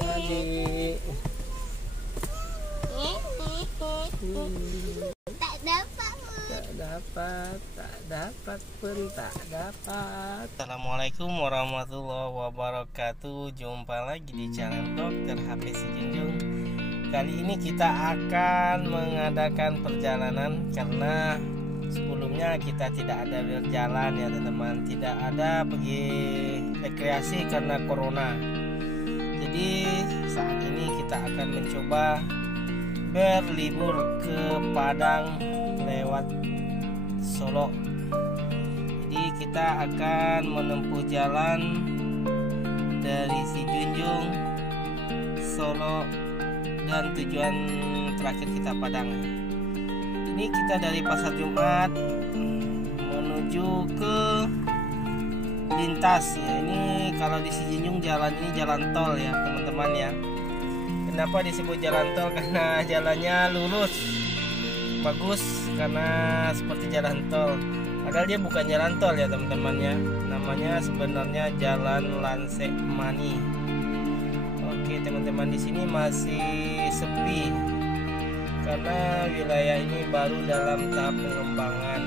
Adik. Tak dapat pun tak dapat. Assalamualaikum warahmatullahi wabarakatuh. Jumpa lagi di channel Dokter HP Si Junjung. Kali ini kita akan mengadakan perjalanan karena sebelumnya kita tidak ada berjalan ya teman-teman, tidak ada pergi rekreasi karena corona. Jadi saat ini kita akan mencoba berlibur ke Padang lewat Solo. Jadi kita akan menempuh jalan dari Si Junjung, Solo, dan tujuan terakhir kita Padang. Ini kita dari Pasar Jumat menuju ke Lintas ya. Ini kalau di Si Junjung jalan ini jalan tol ya teman-teman ya. Kenapa disebut jalan tol? Karena jalannya lurus, bagus karena seperti jalan tol. Padahal dia bukan jalan tol ya teman-teman ya. Namanya sebenarnya Jalan Lanse Mani. Oke teman-teman, di sini masih sepi karena wilayah ini baru dalam tahap pengembangan.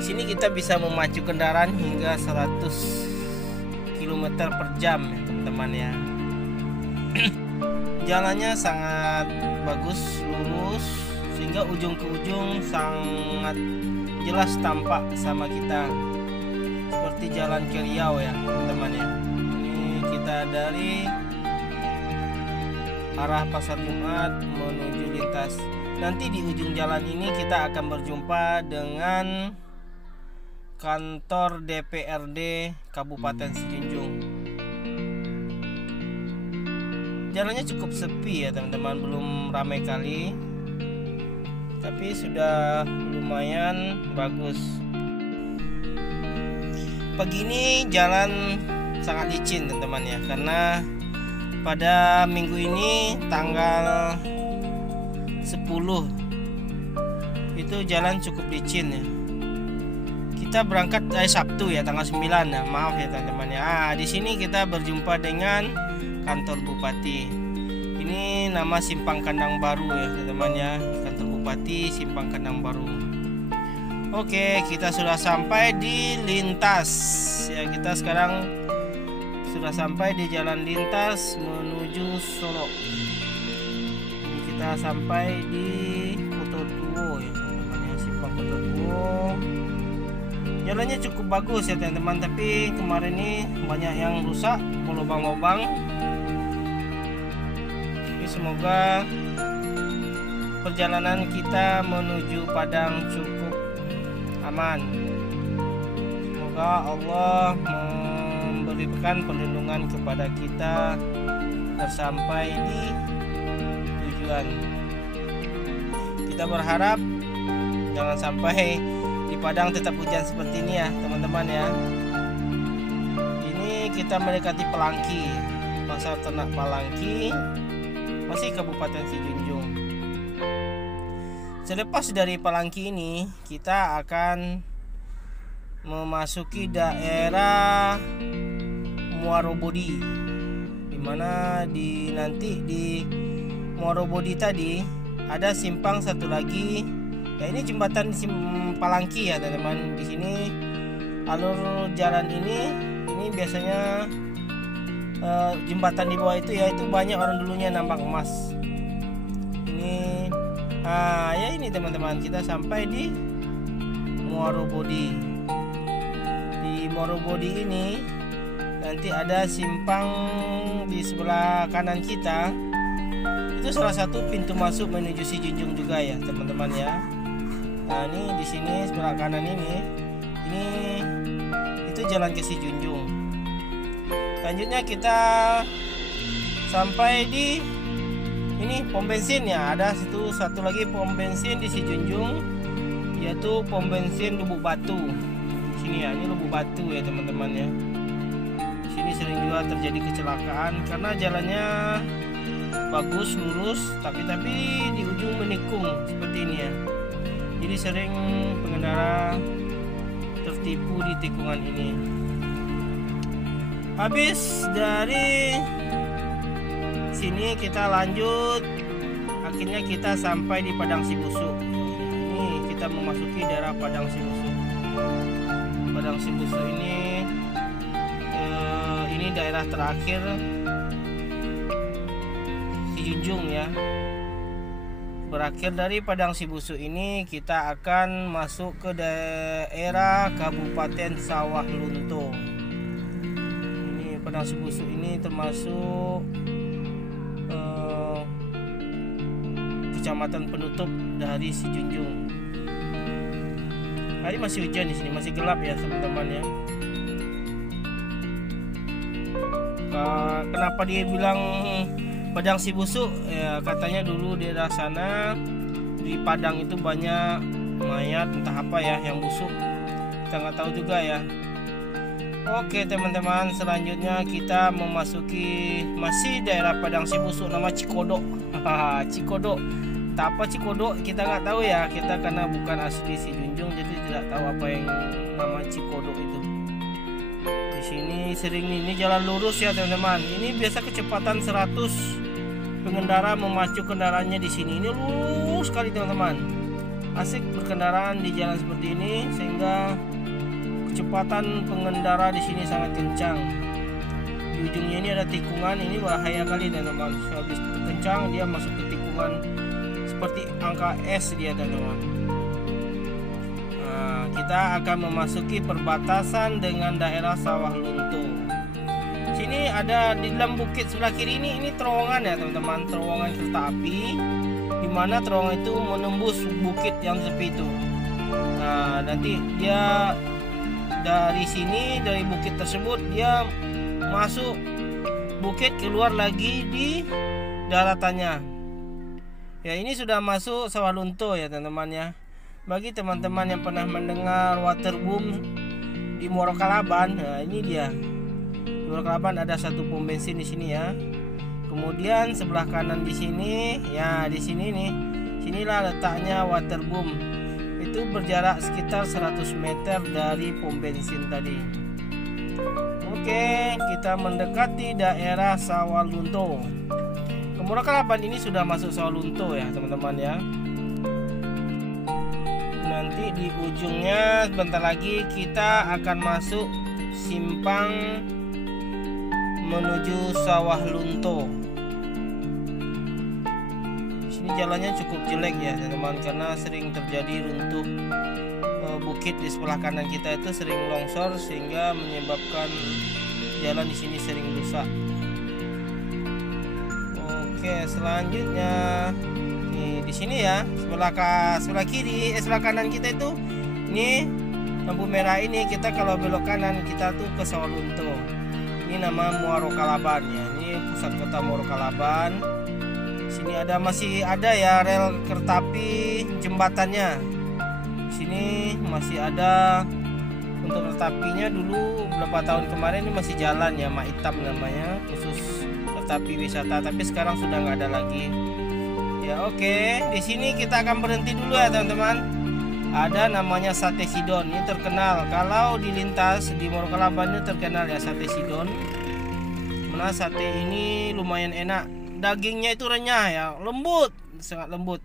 Di sini kita bisa memacu kendaraan hingga 100 km per jam ya teman-teman ya. Jalannya sangat bagus, lurus, sehingga ujung ke ujung sangat jelas tampak sama kita, seperti jalan ke Riau ya teman-teman ya. Ini kita dari arah Pasar Jumat menuju Lintas. Nanti di ujung jalan ini kita akan berjumpa dengan kantor DPRD Kabupaten Si Junjung. Jalannya cukup sepi ya teman-teman, belum ramai kali, tapi sudah lumayan bagus. Pagi ini jalan sangat licin teman-teman ya, karena pada minggu ini tanggal 10 itu jalan cukup licin ya. Kita berangkat dari Sabtu ya, tanggal 9 ya, maaf ya teman-teman ya. Di sini kita berjumpa dengan kantor Bupati. Ini nama Simpang Kandang Baru ya teman-teman ya, kantor Bupati Simpang Kandang Baru. Oke, kita sudah sampai di Lintas ya. Kita sekarang sudah sampai di Jalan Lintas menuju Solo. Ini kita sampai di Kota Tuo ya teman-teman ya, Simpang Kota Tuo. Jalannya cukup bagus ya teman-teman, tapi kemarin ini banyak yang rusak, berlubang-lubang. Semoga perjalanan kita menuju Padang cukup aman. Semoga Allah memberikan perlindungan kepada kita sampai di tujuan. Kita berharap jangan sampai di Padang tetap hujan seperti ini ya teman-teman ya. Ini kita mendekati Palangki, Pasar Ternak Palangki, masih Kabupaten Si Junjung. Selepas dari Palangki ini kita akan memasuki daerah Muarobodi, dimana nanti di Muarobodi tadi ada simpang satu lagi ya. Ini jembatan Palangki ya teman-teman. Di sini alur jalan ini biasanya jembatan di bawah itu ya, itu banyak orang dulunya nambang emas. Ini ya ini teman-teman, kita sampai di Muarobodi. Di Muarobodi ini nanti ada simpang di sebelah kanan kita. Itu salah satu pintu masuk menuju Si Junjung juga ya teman-teman ya. Nah, ini di sini sebelah kanan ini itu jalan ke Si Junjung. Selanjutnya kita sampai di ini pom bensin ya. Ada satu lagi pom bensin di Si Junjung, yaitu pom bensin Lubuk Batu. Di sini ya, ini Lubuk Batu ya teman-teman ya. Di sini sering juga terjadi kecelakaan karena jalannya bagus, lurus, tapi di ujung menikung seperti ini ya. Jadi sering pengendara tertipu di tikungan ini. Habis dari sini kita lanjut, akhirnya kita sampai di Padang Sibusuk. Ini kita memasuki daerah Padang Sibusuk. Padang Sibusuk ini daerah terakhir Sijunjung ya. Berakhir dari Padang Sibusuk ini kita akan masuk ke daerah Kabupaten Sawah Lunto. Ini Padang Sibusuk ini termasuk kecamatan penutup dari Sijunjung. Hari masih hujan di sini, masih gelap ya teman-teman ya. Kenapa dia bilang Padang Sibusuk? Ya katanya dulu di daerah sana di Padang itu banyak mayat entah apa ya yang busuk. Kita nggak tahu juga ya. Oke teman-teman, selanjutnya kita memasuki masih daerah Padang Sibusuk, nama Cikodok. Cikodok. Tak apa Cikodok kita nggak tahu ya, kita karena bukan asli Sijunjung jadi tidak tahu apa yang nama Cikodok itu. Di sini sering ini jalan lurus ya teman-teman. Ini biasa kecepatan 100 pengendara memacu kendaraannya di sini. Ini lurus sekali teman-teman. Asik berkendaraan di jalan seperti ini sehingga kecepatan pengendara di sini sangat kencang. Di ujungnya ini ada tikungan, ini bahaya kali teman-teman. Habis kencang dia masuk ke tikungan seperti angka S dia teman-teman. Kita akan memasuki perbatasan dengan daerah Sawah Lunto. Sini ada di dalam bukit sebelah kiri ini terowongan ya teman-teman, terowongan kereta api, dimana terowongan itu menembus bukit yang sepi itu. Nah nanti dia dari sini, dari bukit tersebut dia masuk bukit, keluar lagi di daratannya. Ya ini sudah masuk Sawah Lunto ya teman-teman ya. Bagi teman-teman yang pernah mendengar waterboom di Muaro Kalaban, nah ini dia. Di Muaro Kalaban ada satu pom bensin di sini ya. Kemudian sebelah kanan di sini, ya di sini nih, sinilah letaknya waterboom. Itu berjarak sekitar 100 meter dari pom bensin tadi. Oke, kita mendekati daerah Sawah Lunto. Muaro Kalaban ini sudah masuk Sawah Lunto ya teman-teman ya. Nanti di ujungnya sebentar lagi kita akan masuk simpang menuju Sawah Lunto. Di sini jalannya cukup jelek ya teman-teman karena sering terjadi runtuh. Bukit di sebelah kanan kita itu sering longsor sehingga menyebabkan jalan di sini sering rusak. Oke, selanjutnya nih di sini ya sebelah kiri, sebelah kanan kita itu ini lampu merah ini, kita kalau belok kanan kita tuh ke Sawah Lunto. Ini nama Muaro Kalaban ya. Ini pusat kota Muaro Kalaban. Sini masih ada ya rel kereta api jembatannya. Di sini masih ada untuk kereta apinya dulu beberapa tahun kemarin ini masih jalan ya, Mak Hitam namanya, khusus kereta api wisata, tapi sekarang sudah nggak ada lagi. Ya oke, di sini kita akan berhenti dulu ya teman-teman. Ada namanya Sate Sidon, ini terkenal. Kalau dilintas di Muaro Kalaban ini terkenal ya Sate Sidon. Mana sate ini lumayan enak, dagingnya itu renyah ya, lembut, sangat lembut.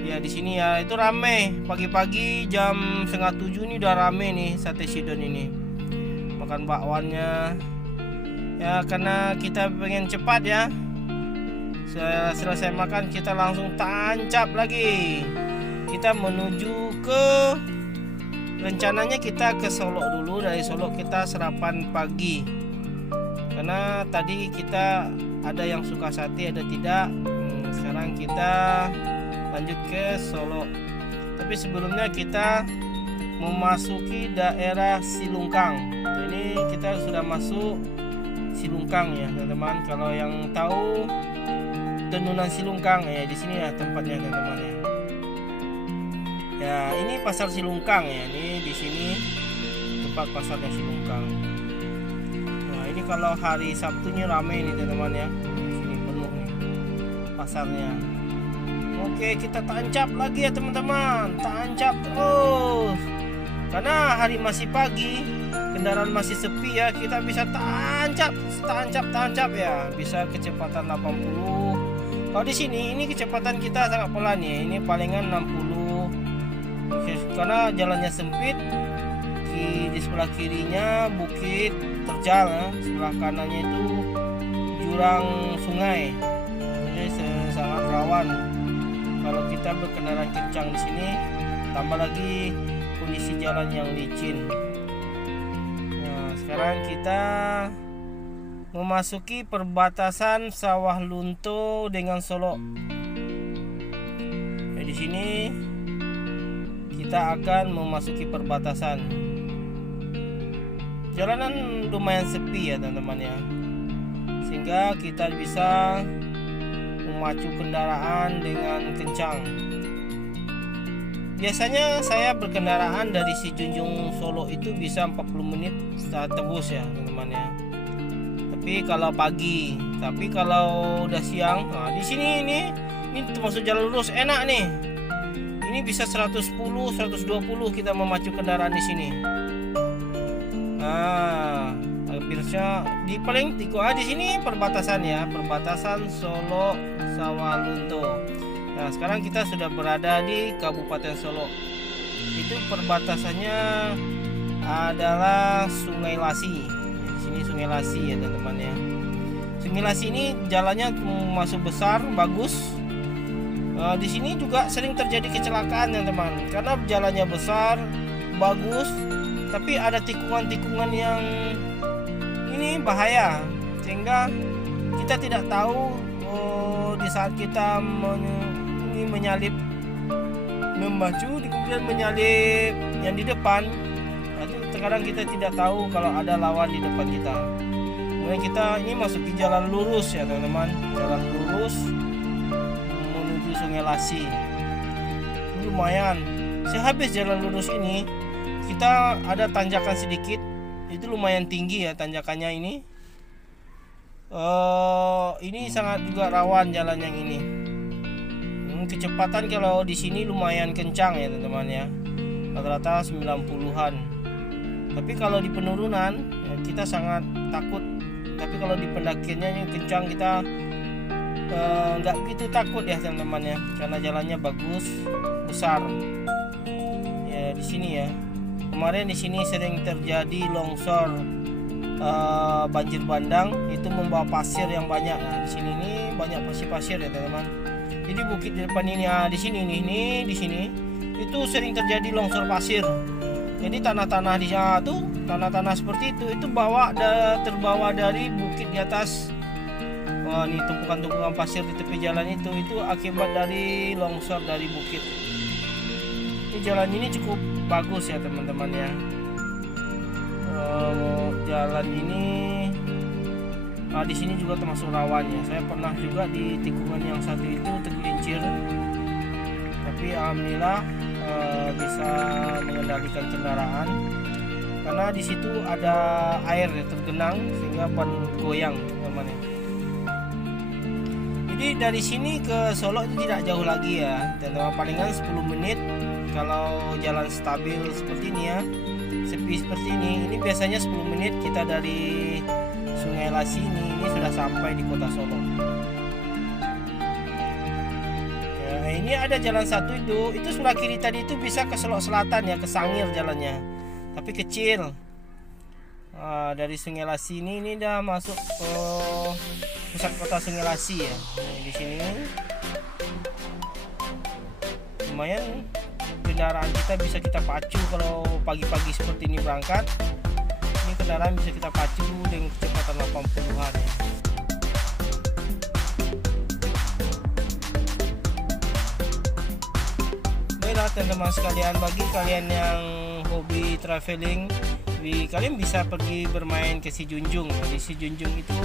Ya di sini ya itu rame, pagi-pagi jam 6:30 ini udah rame nih Sate Sidon ini. Makan bakwannya. Ya karena kita pengen cepat ya. Selesai makan kita langsung tancap lagi. Kita menuju ke, rencananya kita ke Solo dulu. Dari Solo kita sarapan pagi. Karena tadi kita ada yang suka sate ada tidak. Sekarang kita lanjut ke Solo. Tapi sebelumnya kita memasuki daerah Silungkang. Ini kita sudah masuk Silungkang ya teman-teman. Kalau yang tahu Tendunan Silungkang ya di sini ya tempatnya teman-teman ya. Ya ini pasar Silungkang ya. Ini di sini tempat pasarnya Silungkang. Nah ini kalau hari Sabtunya ramai nih teman-teman ya. Di sini penuh nih pasarnya. Oke kita tancap lagi ya teman-teman. Tancap terus. Karena hari masih pagi, kendaraan masih sepi ya, kita bisa tancap ya, bisa kecepatan 80. Kalau di sini ini kecepatan kita sangat pelan ya, ini palingan 60. Karena jalannya sempit, di sebelah kirinya bukit terjal ya, sebelah kanannya itu jurang sungai, jadi sangat rawan kalau kita berkendaraan kencang di sini. Tambah lagi kondisi jalan yang licin. Nah, sekarang kita memasuki perbatasan Sawah Lunto dengan Solo. Nah, di sini kita akan memasuki perbatasan. Jalanan lumayan sepi ya teman-teman ya, sehingga kita bisa memacu kendaraan dengan kencang. Biasanya saya berkendaraan dari Sijunjung Solo itu bisa 40 menit saat tebus ya teman-teman ya. Tapi kalau pagi, tapi kalau udah siang, nah di sini ini termasuk jalan lurus enak nih. Ini bisa 110, 120 kita memacu kendaraan di sini. Nah, hampirnya di paling di sini perbatasan ya, perbatasan Solo Sawah Lunto. Nah, sekarang kita sudah berada di Kabupaten Solo. Itu perbatasannya adalah Sungai Lasi. Di sini Sungai Lasi ya teman-teman ya. Sungai Lasi ini jalannya masuk besar, bagus. Di sini juga sering terjadi kecelakaan ya teman, karena jalannya besar, bagus, tapi ada tikungan-tikungan yang ini bahaya, sehingga kita tidak tahu di saat kita menyalip memacu, kemudian menyalip yang di depan. Nah, itu sekarang kita tidak tahu kalau ada lawan di depan kita. Kemudian kita ini masuk di jalan lurus ya teman-teman, jalan lurus menuju Sungai Lasi. Ini lumayan. Sehabis jalan lurus ini kita ada tanjakan sedikit, itu lumayan tinggi ya tanjakannya ini. Ini sangat juga rawan jalan yang ini. Kecepatan kalau di sini lumayan kencang ya teman-teman ya, rata-rata 90-an. Tapi kalau di penurunan ya, kita sangat takut. Tapi kalau di pendakiannya yang kencang kita nggak begitu takut ya teman-teman ya, karena jalannya bagus, besar. Ya di sini ya. Kemarin di sini sering terjadi longsor, banjir bandang, itu membawa pasir yang banyak. Nah, di sini ini banyak pasir ya teman-teman. Jadi bukit di depan ini, di sini nih, di sini itu sering terjadi longsor pasir. Jadi tanah-tanah di sana tuh, tanah-tanah seperti itu terbawa dari bukit di atas. Wah, ini tumpukan-tumpukan pasir di tepi jalan itu akibat dari longsor dari bukit. Ini jalan ini cukup bagus ya teman-teman ya. Jalan ini di sini juga termasuk rawan ya. Saya pernah juga di tikungan yang satu itu tergelincir, tapi alhamdulillah bisa mengendalikan kendaraan karena di situ ada air ya, tergenang sehingga ban goyang teman-teman ya. Jadi dari sini ke Solo itu tidak jauh lagi ya, dan palingan 10 menit kalau jalan stabil seperti ini ya, sepi seperti ini. Ini biasanya 10 menit kita dari Sungai Lasi ini sudah sampai di kota Solo. Ya, ini ada jalan satu itu sebelah kiri tadi itu bisa ke Solo Selatan ya, ke Sangir jalannya, tapi kecil. Dari Sungai Lasi ini udah masuk ke pusat kota Sungai Lasi ya. Di sini lumayan kendaraan kita bisa kita pacu kalau pagi-pagi seperti ini berangkat. Ini kendaraan bisa kita pacu dengan kecepatan 80-an ya. Baiklah teman-teman sekalian, bagi kalian yang hobi traveling, kalian bisa pergi bermain ke Sijunjung. Di Sijunjung itu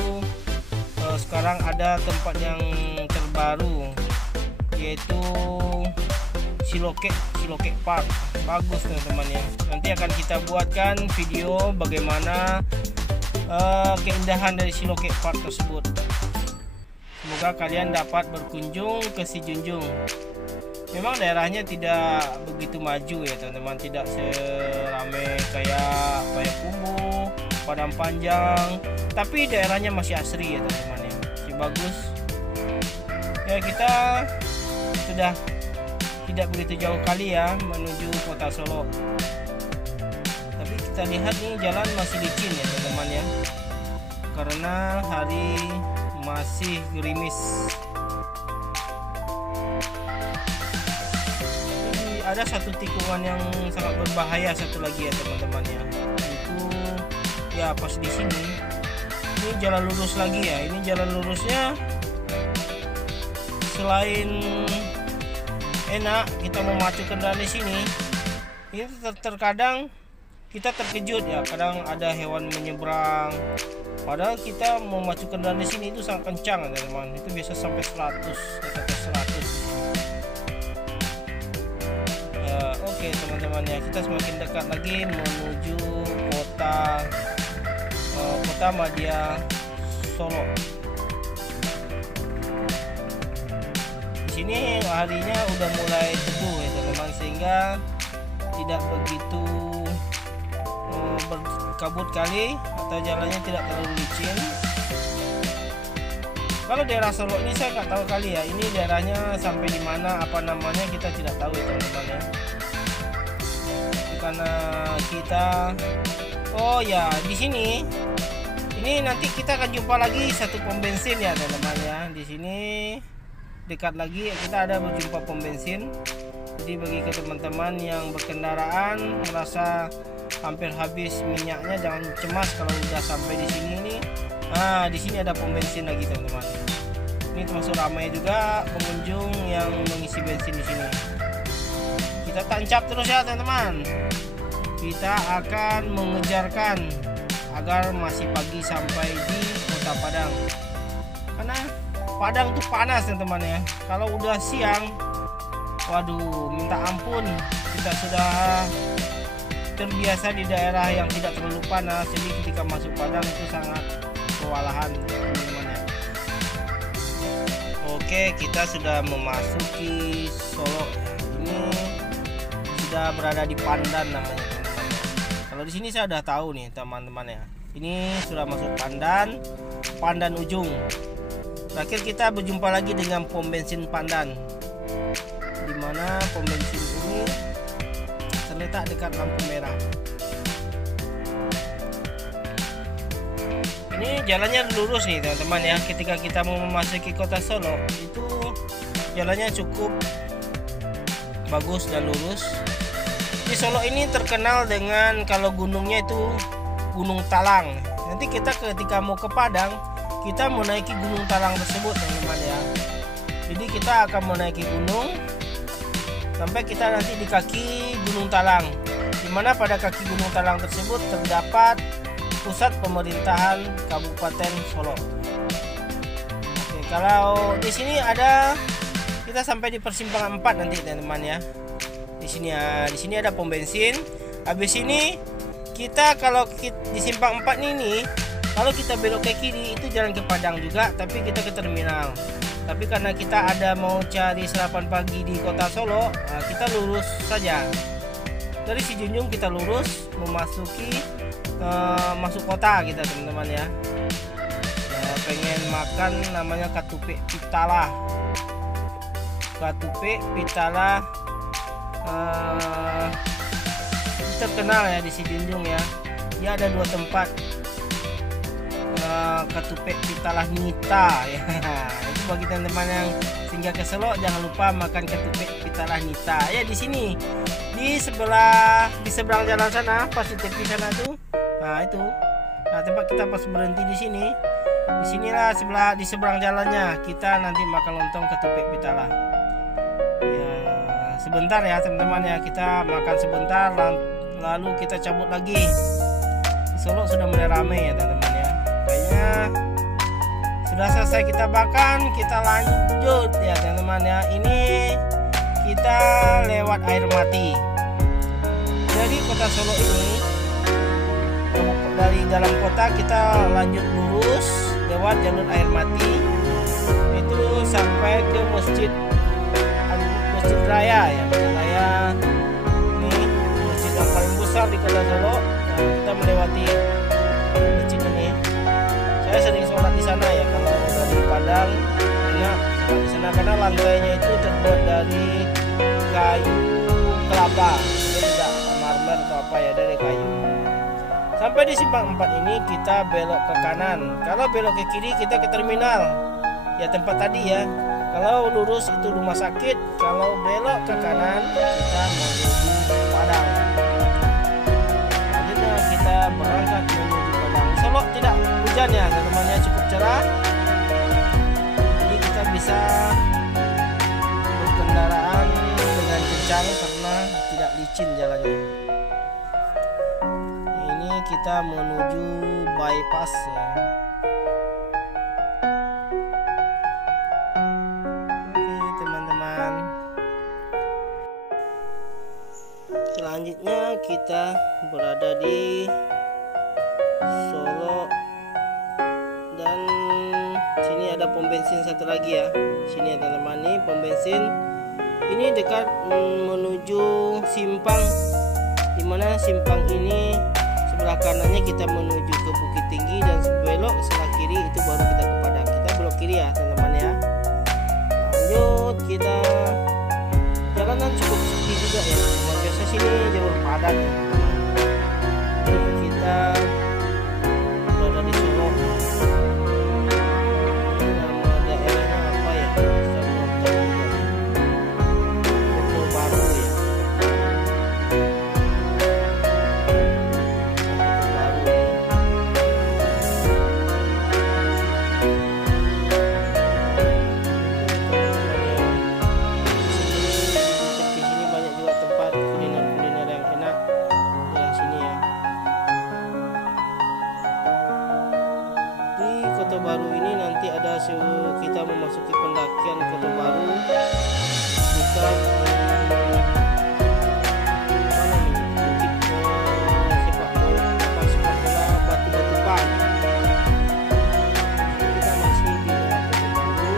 sekarang ada tempat yang terbaru, yaitu Siloke Park. Bagus teman-teman ya. Nanti akan kita buatkan video bagaimana keindahan dari Siloke Park tersebut. Semoga kalian dapat berkunjung ke Sijunjung. Memang daerahnya tidak begitu maju ya teman-teman, tidak seramai kayak Payakumbuh padang panjang, tapi daerahnya masih asri ya teman-teman ya, masih bagus ya. Kita sudah tidak begitu jauh kali ya menuju kota Solo, tapi kita lihat nih jalan masih licin ya teman-teman ya, karena hari masih gerimis. Ada satu tikungan yang sangat berbahaya satu lagi ya teman-teman ya, itu ya pas di sini. Ini jalan lurus lagi ya, ini jalan lurusnya selain enak kita mau maju kendaraan di sini, ini terkadang kita terkejut ya, kadang ada hewan menyeberang, padahal kita mau maju kendaraan di sini itu sangat kencang teman-teman, itu biasa sampai 100 atau 100. Oke teman-teman ya, kita semakin dekat lagi menuju kota Madya Solo. Di sini harinya udah mulai teduh ya teman-teman, sehingga tidak begitu berkabut kali atau jalannya tidak terlalu licin. Kalau daerah Solo ini saya nggak tahu kali ya, ini daerahnya sampai di mana, apa namanya kita tidak tahu ya teman-teman ya. Karena kita ya di sini ini nanti kita akan jumpa lagi satu pom bensin ya teman-teman ya. Di sini dekat lagi kita ada berjumpa pom bensin. Jadi bagi ke teman-teman yang berkendaraan merasa hampir habis minyaknya, jangan cemas kalau udah sampai di sini nih. Nah, di sini ada pom bensin lagi teman-teman. Ini termasuk ramai juga pengunjung yang mengisi bensin di sini. Kita tancap terus ya teman-teman. Kita akan mengejarkan agar masih pagi sampai di kota Padang. Karena Padang tuh panas teman-teman ya. Kalau udah siang, waduh minta ampun, kita sudah terbiasa di daerah yang tidak terlalu panas, jadi ketika masuk Padang itu sangat kewalahan teman-teman ya. Oke, kita sudah memasuki Solo. Ini sudah berada di Pandan namanya teman-teman. Kalau di sini saya udah tahu nih teman-teman ya. Ini sudah masuk Pandan ujung. Terakhir kita berjumpa lagi dengan pom bensin Pandan, di mana pom bensin ini terletak dekat lampu merah. Ini jalannya lurus nih teman-teman ya. Ketika kita mau memasuki kota Solo itu jalannya cukup bagus dan lurus. Di Solo ini terkenal dengan kalau gunungnya itu Gunung Talang. Nanti kita ketika mau ke Padang, kita menaiki Gunung Talang tersebut teman-teman ya. Jadi kita akan menaiki gunung sampai kita nanti di kaki Gunung Talang, dimana pada kaki Gunung Talang tersebut terdapat pusat pemerintahan Kabupaten Solo. Oke, kalau di sini ada, kita sampai di persimpangan 4 nanti teman-teman ya. Di sini ada pom bensin. Habis ini kita kalau di simpang 4 ini, kalau kita belok ke kiri itu jalan ke Padang juga, tapi kita ke terminal. Tapi karena kita ada mau cari sarapan pagi di kota Solo, kita lurus saja. Dari Sijunjung kita lurus memasuki masuk kota kita teman-teman ya. Pengen makan namanya Katupe Pitala. Katupe Pitala terkenal ya di Sijunjung ya. Dia ada 2 tempat. Katupe Pitala Nita ya. Itu bagi teman-teman yang singgah ke Solo, jangan lupa makan Katupe Pitala Nita ya. Di sini di seberang jalan sana, pas di tepi sana tuh, nah itu tempat kita pas berhenti di sini. Di sinilah di seberang jalannya kita nanti makan lontong Katupe Pitala ya. Sebentar ya teman-teman ya, kita makan sebentar lalu kita cabut lagi. Di Solo sudah mulai ramai ya teman-teman ya. Kayaknya sudah selesai kita makan, kita lanjut ya teman-teman ya. Ini kita lewat air mati. Dari kota Solo ini, dari dalam kota kita lanjut lurus lewat jalur air mati itu sampai ke Masjid Raya ya. Masjid Raya ini masjid yang paling besar di kota Solo. Nah, kita melewati masjid ini. Saya sering sholat di sana ya, kalau dari Padang enak sholat di sana karena lantainya itu terbuat dari kayu kelapa, jadi tidak marmer atau apa ya, dari kayu. Sampai di simpang 4 ini kita belok ke kanan. Kalau belok ke kiri kita ke terminal ya, tempat tadi ya. Kalau lurus itu rumah sakit, kalau belok ke kanan kita menuju Padang. Selanjutnya kita berangkat menuju Padang. Solo tidak hujan ya, teman-temannya cukup cerah, jadi kita bisa berkendaraan dengan kencang karena tidak licin jalannya. Ini kita menuju bypass ya. Selanjutnya kita berada di Solo dan sini ada pom bensin satu lagi ya. Sini ada teman nih pom bensin. Ini dekat menuju simpang, dimana simpang ini sebelah kanannya kita menuju ke Bukit Tinggi dan belok sebelah kiri itu baru kita ke Padang. Kita belok kiri ya teman-teman ya. Lanjut, kita jalanan cukup sepi juga ya. Biasa sini jalur padat ya. Kita berada di Solo. Nama daerahnya apa ya? Kota Baru ya. Kota Baru ini nanti ada kita memasuki pendakian Kota Baru dekat bukit sepak bola Batu-Batupan. Kita masih di dalam Kota Baru.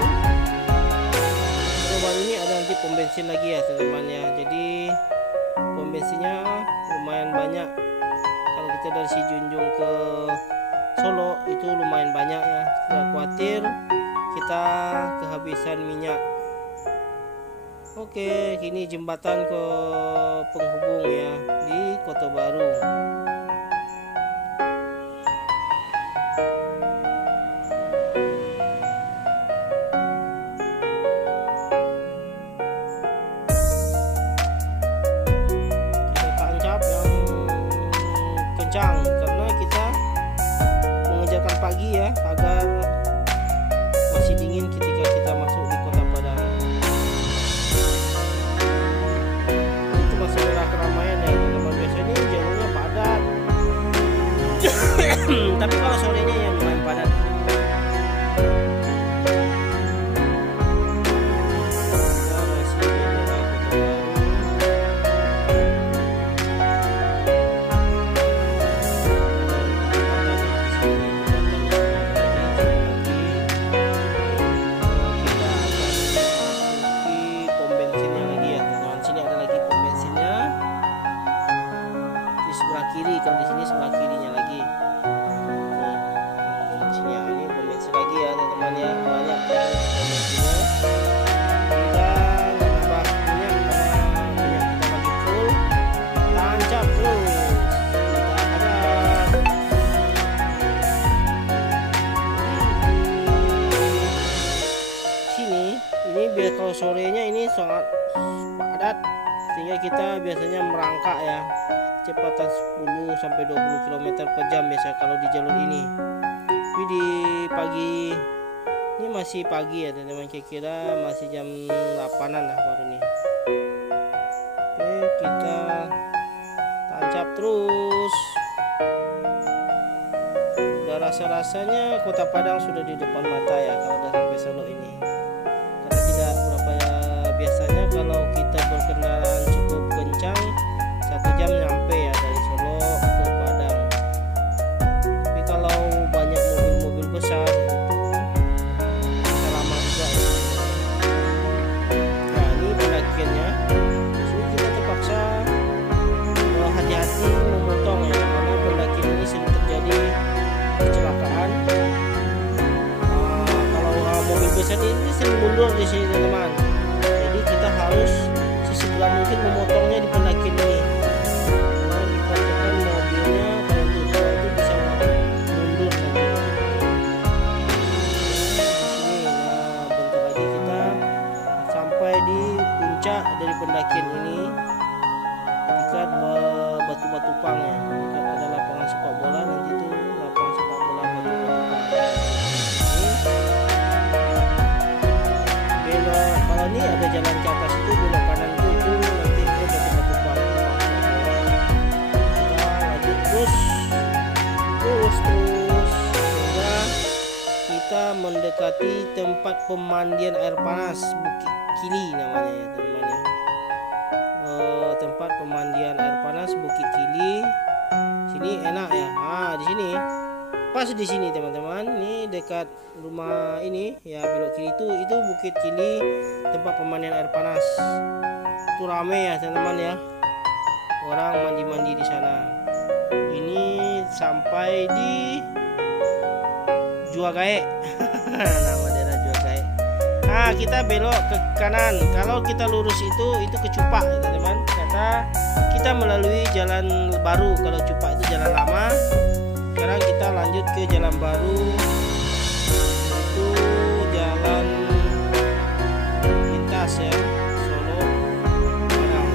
Kota Baru ini ada nanti pom bensin lagi ya teman-teman ya. Jadi pom bensinnya lumayan banyak. Kalau kita dari Sijunjung ke Solo itu lumayan banyak ya, tidak khawatir kita kehabisan minyak. Oke, ini jembatan ke penghubung ya di Kota Baru. Kita tancap yang kencang karena kita mengejarkan pagi ya, agar masih dingin ketika kita masuk di Kota Padang. Itu masih daerah keramaian ya teman-teman. Biasanya jalurnya padat tapi kalau sorenya ya lumayan padat. Kita masih di daerah Kota kiri. Kalau di sini sebelah kirinya lagi. Di sini ya, ini pom bensin lagi ya teman-teman ya, banyak pom bensinnya. Kita nambah minyak karena minyak kita lagi full. Tancap terus. Kita hadap. Sini ini biar kalau sorenya ini sangat padat sehingga kita biasanya merangkak ya, kecepatan 10 sampai 20 km per jam biasa kalau di jalur ini. Tapi di pagi ini masih pagi ya teman-teman, kira-kira masih jam 8-an lah baru nih. Oke, kita tancap terus. Udah rasa-rasanya Kota Padang sudah di depan mata ya kalau udah sampai Solo ini. Karena tidak berapa ya, biasanya kalau kita berkendaraan cukup kencang 1 jam nyampe ya dari Solo ke Padang. Tapi kalau banyak mobil-mobil besar itu bisa lama juga ya. Nah ini pendakiannya. Sini kita terpaksa hati-hati memotong ya, karena pendakian ini sering terjadi langsung mundur di sini teman-teman. Jadi kita harus sesegera mungkin memotongnya di pendakian ini. Nah, dikatakan mobilnya kalau untuk itu bisa mundur nanti. Di sini, nah bentar lagi kita sampai di puncak dari pendakian ini. Dekat batu-batu pang ya. Dekat ada lapangan sepak bola, nanti itu lapangan sepak bola batu-batu pang. Belok kalau ini ada jalan ke atas itu, belok kanan itu nanti ke batu-batu pang. Kita lanjut terus sehingga kita mendekati tempat pemandian air panas Bukit Kili namanya ya teman-teman ya. Tempat pemandian air panas Bukit Kili. Sini enak ya. Nah, di sini. Pas di sini teman-teman. Ini dekat rumah ini ya, belok kiri itu Bukit Kili, tempat pemandian air panas. Itu rame ya teman-teman ya. Orang mandi-mandi di sana. Ini sampai di Juagae. Nama daerah Juagae. Nah, kita belok ke kanan. Kalau kita lurus itu ke Cupak ya, teman-teman. Kata kita melalui jalan baru. Kalau Cupak itu jalan lama. Sekarang kita lanjut ke jalan baru. Itu jalan lintas ya, Solo Padang.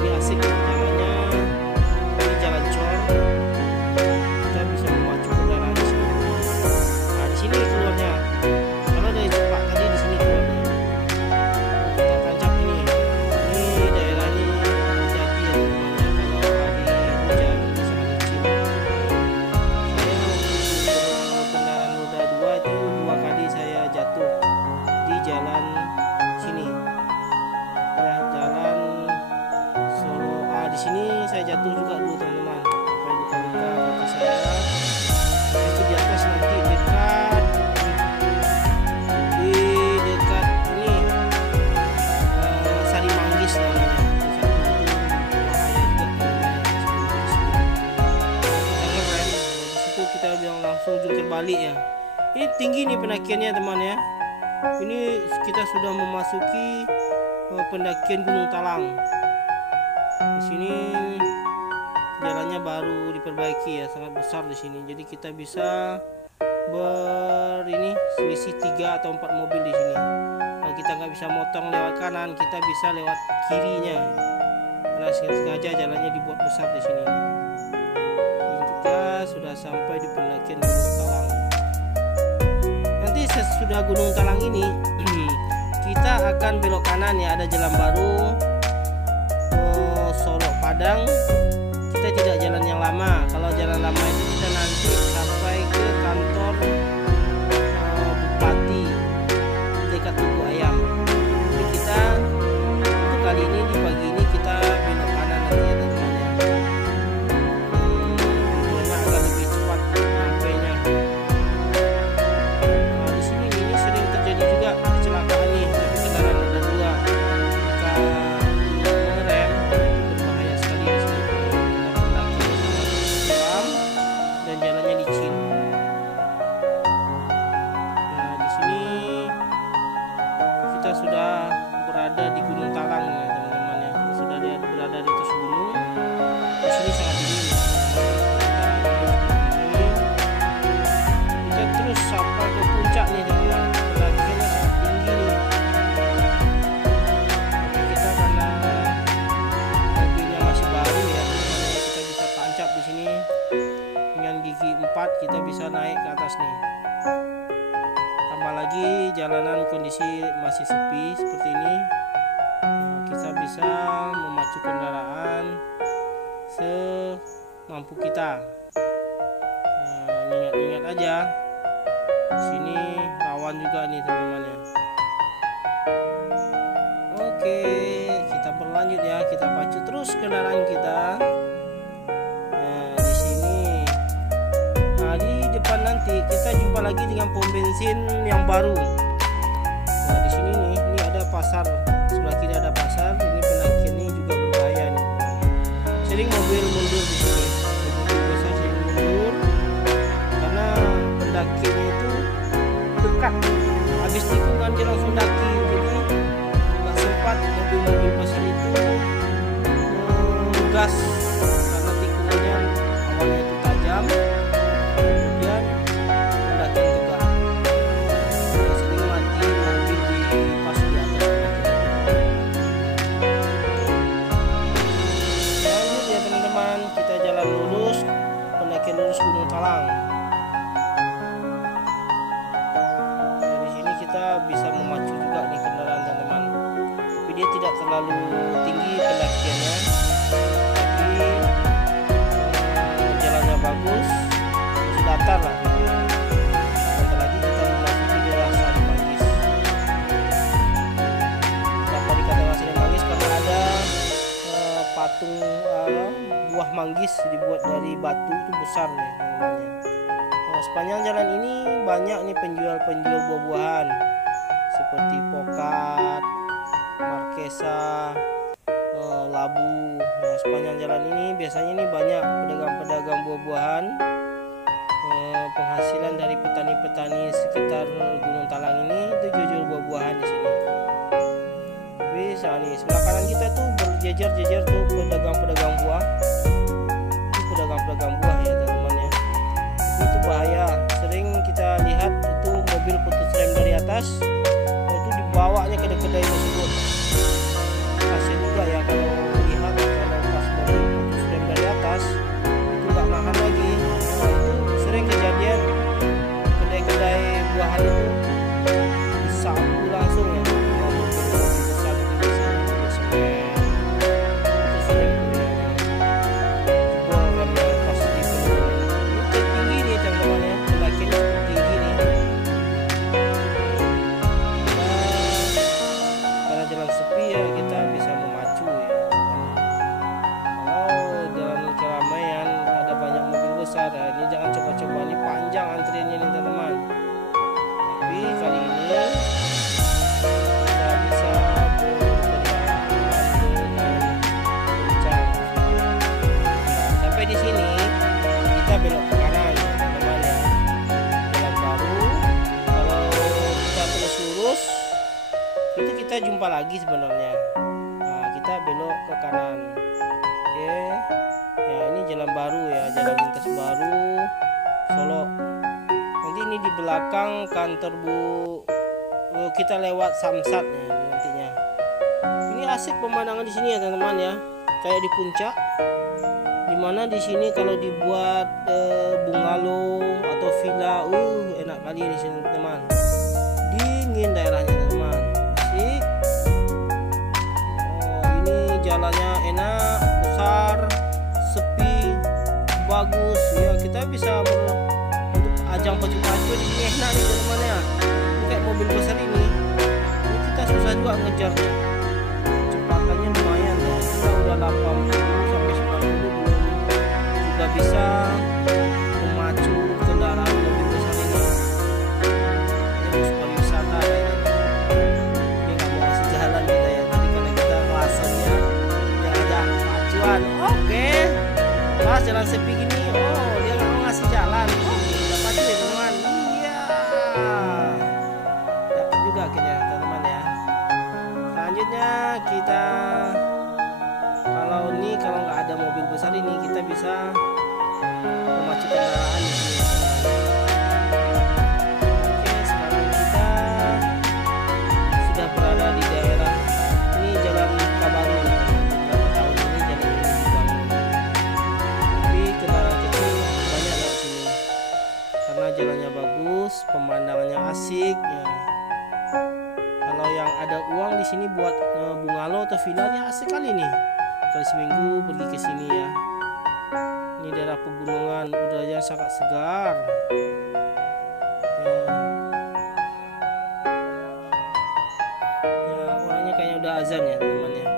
Ini asik jalannya. Ini jalan cor. Kita bisa memacu kendaraan di sini. Nah, di sini keluarnya. Kalau dari Cupak tadi di sini keluarnya. Kita tancap ini. Ini daerah ini hati-hati ya teman-teman. Kalau hari hujan bisa licin. Saya waktu kendaraan roda 2 itu 2 kali saya jatuh di jalan sini. Ya, jalan Solo. Di sini saya jatuh juga dulu teman-teman. Sampai luka-luka kaki saya. Itu di atas nanti dekat ini Sari Manggis namanya. Bahaya juga teman-teman. Kita ngerem. Di situ kita bilang langsung jungkir balik ya. Ini tinggi nih pendakiannya teman ya. Ini kita sudah memasuki pendakian Gunung Talang. Di sini jalannya baru diperbaiki ya, sangat besar di sini. Jadi kita bisa selisih 3 atau 4 mobil di sini. Kalau kita nggak bisa motong lewat kanan, kita bisa lewat kirinya. Karena sengaja jalannya dibuat besar di sini. Jadi kita sudah sampai di pendakian Gunung Talang. Nanti sesudah Gunung Talang ini kita akan belok kanan ya, ada jalan baru Solo Padang. Kita tidak jalan yang lama. Kalau jalan lama itu kita nanti sampai ke kantor Bupati dekat Tugu Ayam. Jadi kita untuk kali ini di pagi ini kita belok kanan nanti ya teman-teman ya. Tujuannya agak lebih cepat sampainya. Nah, di sini ini sering terjadi juga kecelakaan nih, tapi kendaraan roda 2. Jika mengerem itu berbahaya sekali di sini. Kita pendaki curam dan jalannya licin. Nah, di sini kita sudah berada di Gunung Talang ya teman-teman ya. Kita sudah berada di atas gunung. Di sini sangat dingin. Kita terus sampai ke puncak nih teman-teman. Pendakiannya sangat tinggi nih. Tapi kita karena mobilnya masih baru ya teman-teman, kita bisa tancap di sini dengan gigi 4. Kita bisa naik ke atas nih. Tambah lagi jalanan kondisi masih sepi seperti ini. Kita bisa memacu kendaraan semampu kita. Ingat-ingat aja, sini rawan juga nih teman-teman ya. Oke, kita berlanjut ya, kita pacu terus kendaraan kita. Di sini, nah di depan nanti kita jumpa lagi dengan pom bensin yang baru. Nah di sini nih, ini ada pasar, sebelah kiri ada pasar. Ini pendakian ini juga berbahaya nih. Sering mobil mundur di sini, mobil biasa sering mundur karena pendakiannya itu dekat. Habis tikungan dia langsung Gunung Talang. Di sini kita bisa memacu juga nih kendaraan teman-teman, tapi dia tidak terlalu tinggi pendakiannya, tapi jalannya bagus, masih datar lah. Bentar lagi kita memasuki daerah Sari Manggis. Kenapa dikatakan Sari Manggis? Karena ada patung buah manggis dibuat dari batu itu besar nih teman-teman. Nah, sepanjang jalan ini banyak nih penjual-penjual buah-buahan seperti pokat, markesa, labu. Nah, sepanjang jalan ini biasanya ini banyak pedagang-pedagang buah-buahan. Penghasilan dari petani-petani sekitar Gunung Talang ini itu jual buah-buahan di sini. Bisa nih sebelah kanan kita tuh berjejer-jejer tuh pedagang-pedagang buah. Itu pedagang-pedagang buah ya teman-teman ya. Itu bahaya. Sering kita lihat itu mobil putus rem dari atas, itu dibawanya ke kedai tersebut. Kasian juga ya kalau lihat kalau pas mobil putus rem dari atas itu nggak nahan lagi. Nah, itu sering kejadian kedai-kedai buahan itu disapu langsung ya. Ini jangan coba-coba, ini panjang antriannya nih teman-teman. Tapi kali ini kita bisa berkendaraan dengan kencang. Nah, sampai di sini kita belok ke kanan teman-teman ya. Jalan baru. Kalau kita terus lurus itu kita jumpa lagi sebenarnya. Nah, kita belok ke kanan. Oke. Ya, ini jalan baru ya, jalan lintas baru Solo. Nanti ini di belakang kantor kita lewat Samsat ya nantinya. Ini asik pemandangan di sini ya teman-teman ya, kayak di puncak. Dimana di sini kalau dibuat bungalow atau villa, enak kali di sini teman. Dingin daerahnya teman, asik. Oh, ini jalannya enak, besar, sepi, bagus ya. Kita bisa untuk ajang pacu-pacu di sini enak nih teman-teman ya. Ini kayak mobil besar ini kita susah juga ngejarnya. Kecepatannya lumayan ya, kita udah 80 sampai 90 juga bisa memacu kendaraan mobil besar ini. Ini harus pariwisata kayaknya. Ini nggak mau kasih jalan kita ya, tadi karena kita kelasannya yang ada pacuan. Oke. Pas jalan sepi gini, dia nggak mau ngasih jalan. Udah pasti deh teman. Iya, dapat juga akhirnya teman-teman ya. Selanjutnya kita kalau nggak ada mobil besar ini kita bisa memacu kendaraan di sini. Oke, sekarang kita sudah berada di daerah ini Jalan Kabaru. Beberapa tahun ini jalan ini dibangun. Kendaraan kecil banyak lewat sini karena jalannya bagus, pemandangannya asik ya. Kalau yang ada uang di sini buat bungalow atau villanya asik kali nih. Kali seminggu pergi ke sini ya. Ini daerah pegunungan, udaranya sangat segar. Ya, orangnya kayaknya udah azan ya teman-teman ya.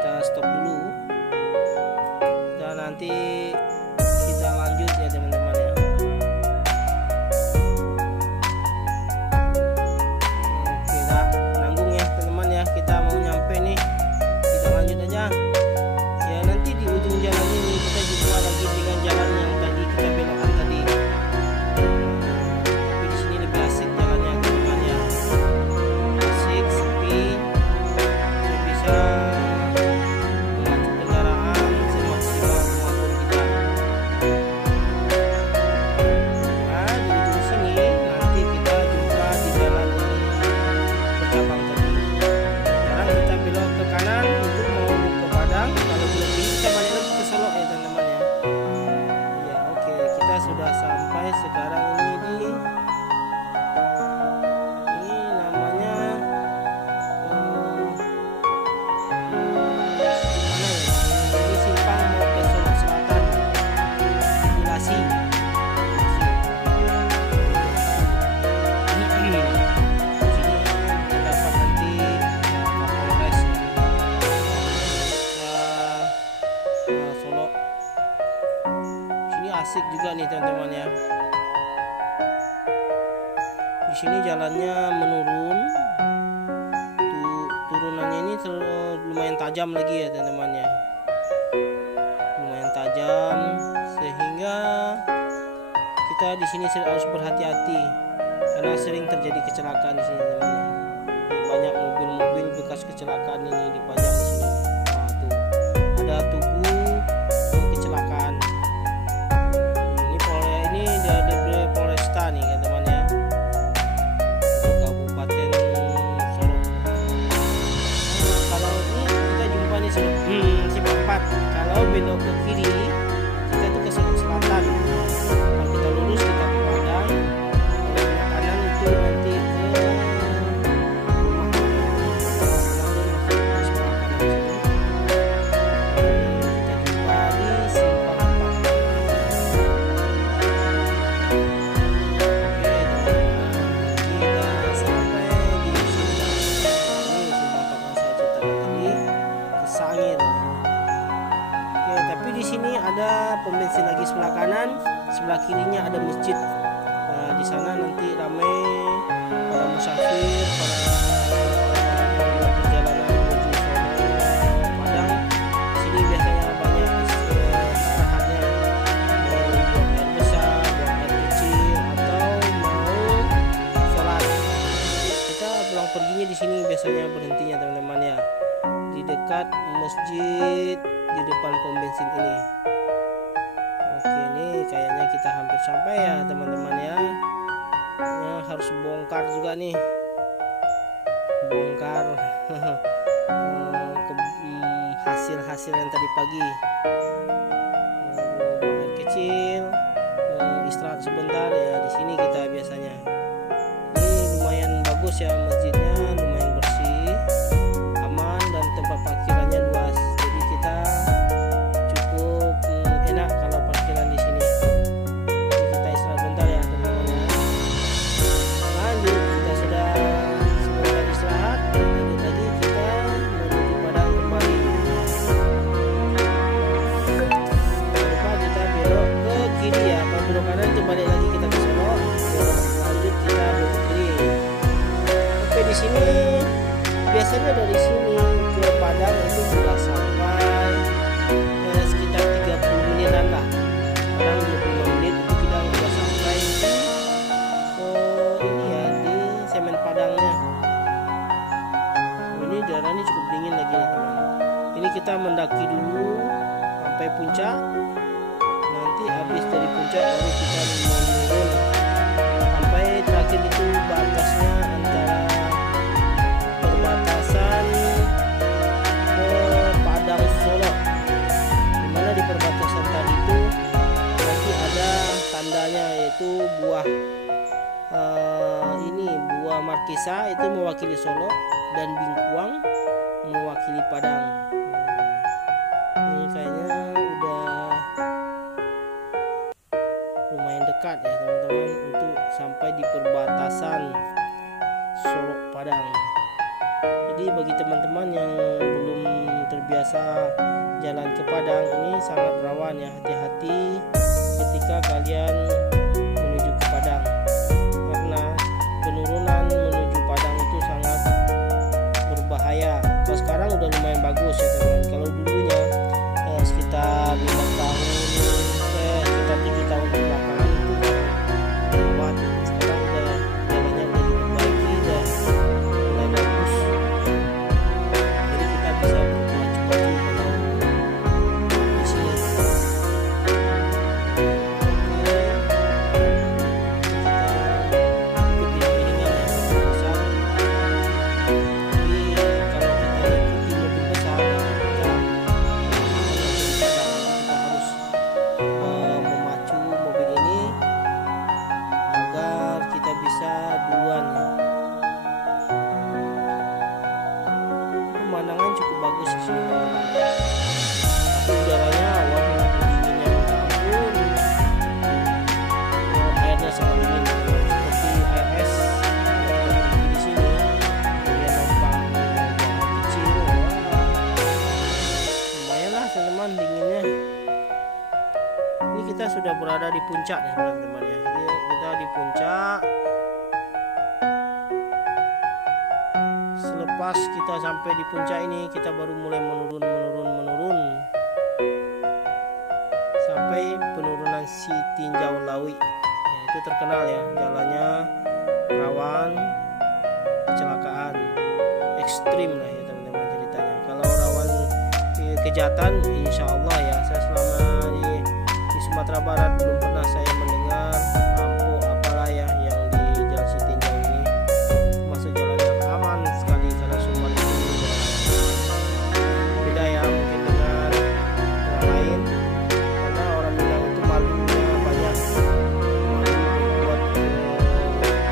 Kita stop dulu. Dan nanti kita lanjut ya teman-teman ya. Oke dah, nanggung ya teman-teman ya. Kita mau nyampe nih, kita lanjut aja. Ya nanti di ujung jalan ini kita jumpa lagi dengan jalan yang tadi kita belokkan tadi. Tapi di sini lebih asik jalannya teman-teman ya. Asik, sepi, kita bisa sudah sampai sekarang ini di ini namanya mana ya? Ini simpang mau ke Solok Selatan, Bulasi. Asik juga nih teman-teman ya. Di sini jalannya menurun, turunannya ini lumayan tajam lagi ya teman-teman ya, lumayan tajam sehingga kita di sini harus berhati-hati karena sering terjadi kecelakaan di sini teman-teman. Banyak mobil-mobil bekas kecelakaan ini dipajang di sini. Nah, tuh ada tugu kecelakaan. Dari Polresta nih teman-teman ya, Kabupaten Solok. Kalau ini kita jumpa nih simpang 4. Kalau belok ke kiri kita tuh ke Solok Selatan. Kalau kita lurus kita ke Padang. Kalau ke kanan itu nanti ke rumah ada pom bensin lagi sebelah kanan, sebelah kirinya ada masjid. Nah, di sana nanti ramai para musafir, para perjalanan menuju Solo, Padang. Sini biasanya banyak istirahatnya, mau buang air besar, buang air kecil, atau mau sholat. Kita pulang perginya di sini biasanya berhentinya teman-teman ya, di dekat masjid di depan pom bensin ini. Oke, ini kayaknya kita hampir sampai ya teman-teman ya. Ini harus bongkar juga nih, bongkar hasil-hasil yang tadi pagi. Buang air kecil, istirahat sebentar ya, di sini kita biasanya. Ini lumayan bagus ya masjidnya, lumayan bersih, aman, dan tempat parkirannya luas. Jadi kita cukup enak kalau parkiran di sini. Jadi kita istirahat bentar ya teman-teman ya. Lanjut, kita sudah sebentar istirahat, lanjut lagi kita menuju Padang kembali. Jangan lupa kita belok ke kiri ya. Kalau belok kanan itu balik lagi kita ke Solo. Lanjut kita belok ke kiri. Oke, di sini biasanya dari sini ke Padang itu sudah sampai sekitar 30 menitan lah. Kadang 25 menit itu kita sudah sampai di ini ya, di semen Padangnya. Ini udaranya cukup dingin lagi ya teman. Ini kita mendaki dulu sampai puncak. Nanti habis dari puncak baru kita menurun sampai terakhir itu batasnya antara perbatasan ke Padang Solo, dimana di perbatasan tadi itu nanti ada tandanya, yaitu buah ini buah Markisa itu mewakili Solo dan Bingkuang mewakili Padang. Ini kayaknya udah lumayan dekat ya teman-teman untuk sampai di perbatasan Solo Padang. Jadi bagi teman-teman yang belum terbiasa jalan ke Padang, ini sangat rawan ya, hati-hati ketika kalian menuju ke Padang, karena penurunan menuju Padang itu sangat berbahaya. Kalau sekarang udah lumayan bagus ya teman. Kalau dulunya sekitar 5 tahun, sekitar 7 tahun belakangan itu buat sekarang udah jalannya udah diperbaiki dan mulai bagus. Jadi kita bisa bercepat-cepat kalau di sini. Oke, berada di puncak nih teman-teman ya. Jadi kita di puncak. Selepas kita sampai di puncak ini, kita baru mulai menurun sampai penurunan si Tinjau Lawi. Ya, itu terkenal ya, jalannya rawan kecelakaan ekstrim lah ya teman-teman ceritanya. Kalau rawan kejahatan, insya Allah ya, saya selama di Sumatera Barat belum pernah saya mendengar rampok apalah ya yang di Jalan Sitinjau ini. Masuk jalan yang aman sekali karena Sumbar ini beda ya mungkin dengan yang lain, karena orang Minang itu malunya banyak, malu berbuat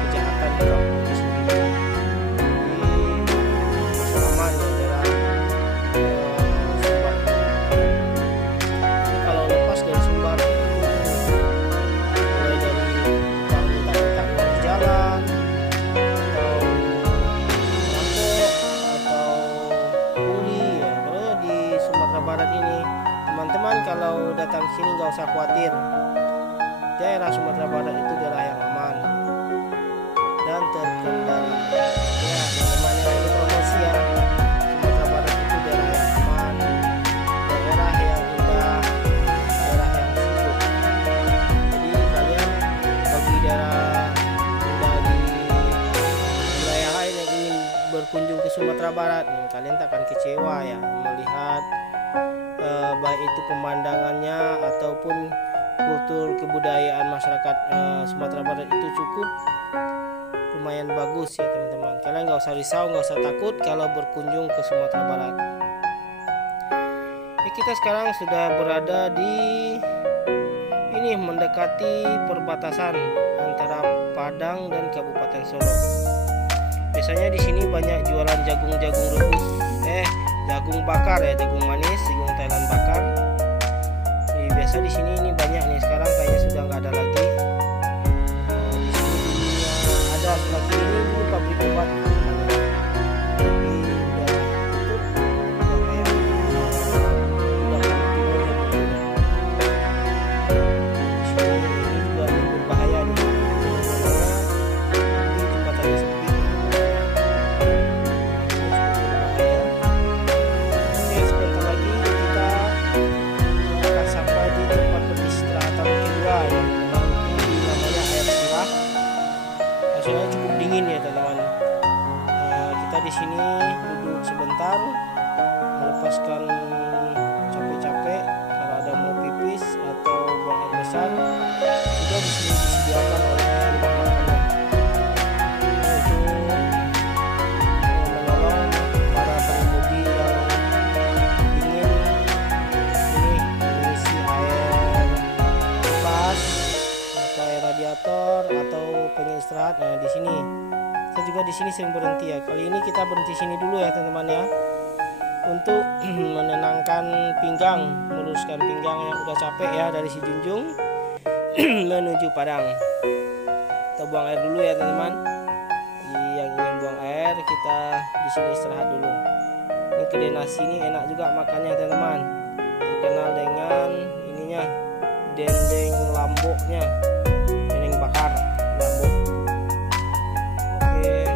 kejahatan di kampung sendiri. Jadi aman ya daerah Sumbar. Tapi kalau lepas dari Sumbar, mulai dari tukang minta-minta uang di jalan, atau rampok, atau pungli ya. Kalau di Sumatera Barat ini teman-teman, kalau datang sini nggak usah khawatir. Daerah Sumatera Barat itu daerah yang aman dan terkendali. Ya teman-teman ya, ini promosi ya. Sumatera Barat itu daerah yang aman, daerah yang indah, daerah yang sejuk. Jadi kalian bagi daerah indah di wilayah lain yang ingin berkunjung ke Sumatera Barat, kalian tak akan kecewa ya melihat baik itu pemandangannya ataupun kultur kebudayaan masyarakat Sumatera Barat itu cukup lumayan bagus ya teman-teman. Kalian nggak usah risau, nggak usah takut kalau berkunjung ke Sumatera Barat. Kita sekarang sudah berada di ini, mendekati perbatasan antara Padang dan Kabupaten Solo. Biasanya di sini banyak jualan jagung-jagung rebus, jagung bakar ya, jagung manis, jagung Thailand bakar. Biasa di sini ini banyak nih, sekarang kayaknya sudah nggak ada lagi. Di sini dulunya ada, sebelah kiri ini dulu pabrik obat, tapi udah tutup, udah kayak udah di sini ini juga ini berbahaya nih, ini jembatannya sempit, ini cukup berbahaya. Oke, sebentar lagi kita akan sampai di tempat peristirahatan kedua ya, nanti namanya Air Sirah. Suasana cukup dingin ya teman-teman. Kita di sini duduk sebentar, melepaskan capek-capek. Kalau ada mau pipis atau buang air besar, juga di sini disediakan oleh rumah makannya untuk menolong para pengemudi yang ingin ini mengisi air kipas atau air radiator atau pengen istirahat. Nah di sini saya juga di sini sering berhenti ya. Kali ini kita berhenti sini dulu ya teman-teman ya, untuk menenangkan pinggang, meluruskan pinggang yang udah capek ya dari si Junjung menuju Padang. Kita buang air dulu ya teman-teman. Yang ingin buang air, kita di sini istirahat dulu. Ini kedai nasi ini enak juga makannya teman-teman. Terkenal dengan ininya, dendeng lamboknya, dendeng bakar lambok. Oke,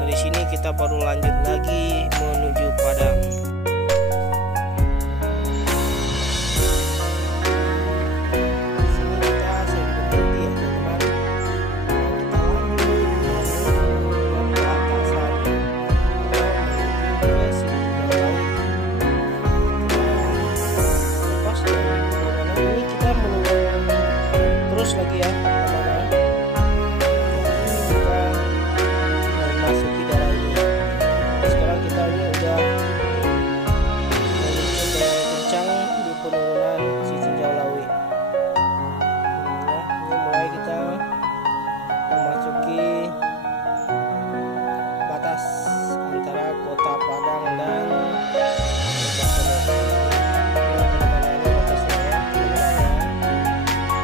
dari sini kita baru lanjut lagi menuju Padang. Lagi ya teman-teman, kita memasuki daerah ini. Sekarang kita ini udah menuju ke kencang di penurunan si Tinjau Lawi ya. Ini mulai kita memasuki batas antara kota Padang dan kota Solo.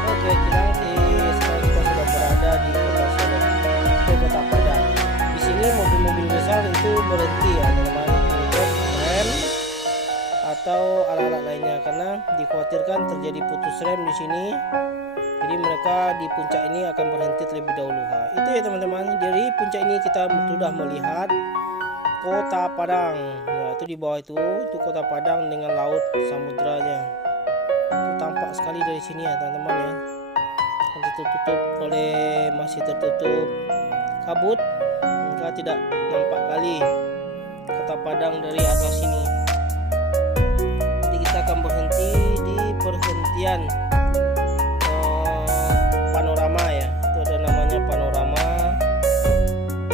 Oke, sekarang kita sudah berada di kota Solo, kota Padang. Di sini mobil-mobil besar itu berhenti ya teman-teman, untuk rem atau alat-alat lainnya, karena dikhawatirkan terjadi putus rem di sini. Jadi mereka di puncak ini akan berhenti terlebih dahulu. Nah, itu ya teman-teman, dari puncak ini kita sudah melihat Kota Padang. Nah, itu di bawah itu Kota Padang dengan laut samudranya. Itu tampak sekali dari sini ya teman-teman ya. Masih tertutup kabut, hingga tidak nampak kali Kota Padang dari atas sini. Jadi kita akan berhenti di perhentian panorama ya, itu ada namanya panorama.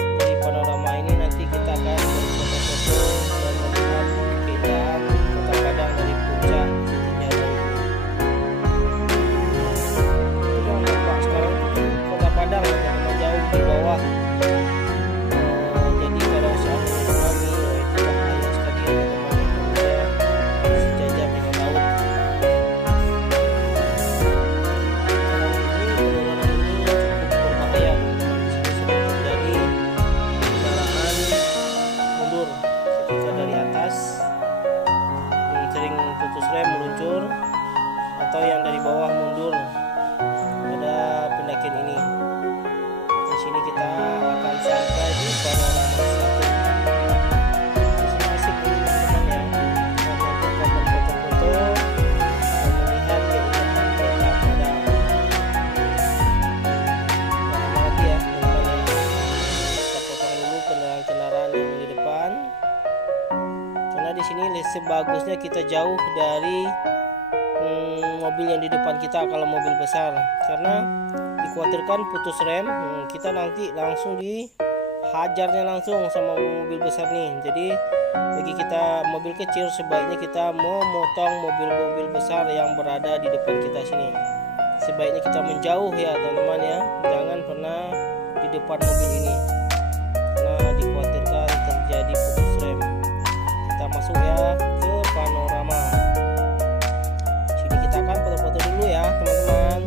Dari panorama ini nanti kita akan berfoto-foto dan melihat keindahan Kota Padang dari puncak titiknya dari ini. Itu yang nampak sekarang Kota Padang yang jauh di bawah. Jadi kalau seandainya tsunami, itu bahaya sekali ya teman-teman, sejajar dengan laut. Sering putus rem, meluncur, atau yang dari bawah mundur pada pendakian ini. Di sini kita akan sampai di panorama 1. Di sini asik teman-teman ya, kita akan berfoto-foto dan melihat keindahan Kota Padang. Lama lagi ya teman-teman ya, kita potong dulu kendaraan-kendaraan yang di depan. Karena di sini sebagusnya kita jauh dari mobil yang di depan kita kalau mobil besar, karena dikhawatirkan putus rem, kita nanti langsung dihajarnya langsung sama mobil besar nih. Jadi bagi kita mobil kecil sebaiknya kita memotong mobil-mobil besar yang berada di depan kita sini. Sebaiknya kita menjauh ya teman-teman ya, jangan pernah di depan mobil ini karena dikhawatirkan terjadi putus rem. Kita masuk ya ke panorama. Sini kita akan foto-foto dulu ya teman-teman.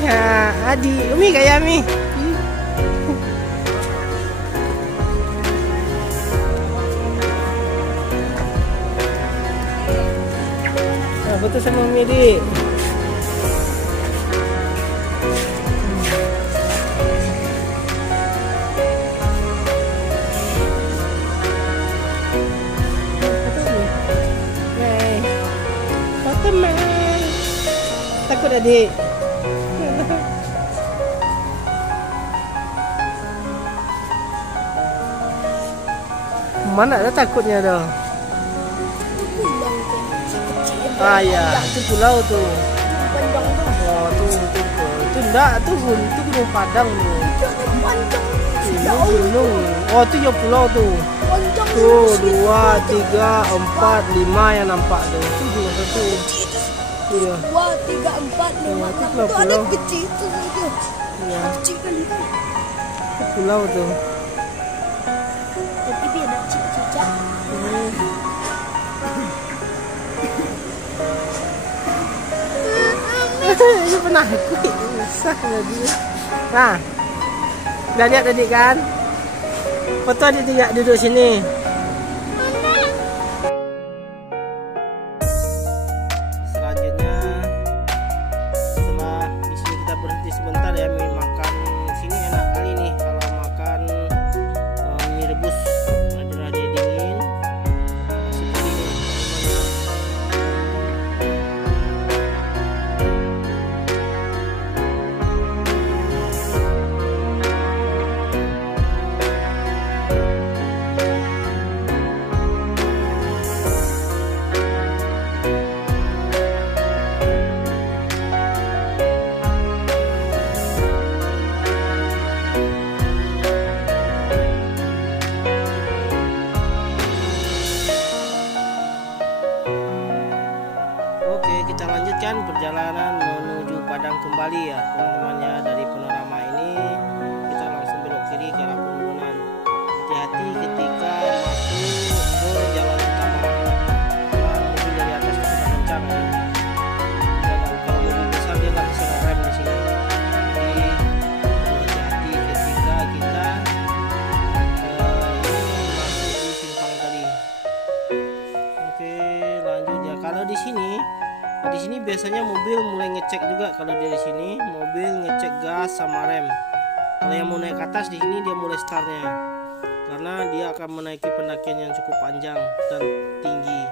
Ya, Adi, Umi kayak Mi. Nah, foto sama Umi di. Teman, takut adik. Mana ada takutnya dong. Ah ya, itu pulau tuh. Oh tuh, itu enggak, itu Gunung Padang tuh. Ini gunung. Oh itu ya pulau tuh. Tuh 2, 3, 4, 5 yang nampak tuh. Itu juga satu. Iya. 2, 3, 4, 5. Itu ada kecil itu. Iya. Kecil kan itu. Itu pulau tuh. Tapi dia ada cicak. Ini pernah aku susah tadi. Nah, udah lihat tadi kan? Foto adik tidak duduk sini. Selanjutnya, setelah di sini kita berhenti sebentar ya, makan sini enak kali nih kalau makan mie rebus rada-rada dingin. Seperti ini kita lanjutkan perjalanan menuju Padang kembali ya teman-teman ya. Dari panorama ini kita langsung belok kiri ke arah pegunungan. Hati-hati ketika masuk ke jalan utama karena mobil dari atas itu sudah kencang ya. Dan kalau mobil besar dia nggak bisa ngerem di sini. Jadi hati-hati ketika kita masuk di biasanya mobil mulai ngecek juga. Kalau dari sini mobil ngecek gas sama rem. Kalau yang mau naik ke atas di sini dia mulai startnya, karena dia akan menaiki pendakian yang cukup panjang dan tinggi.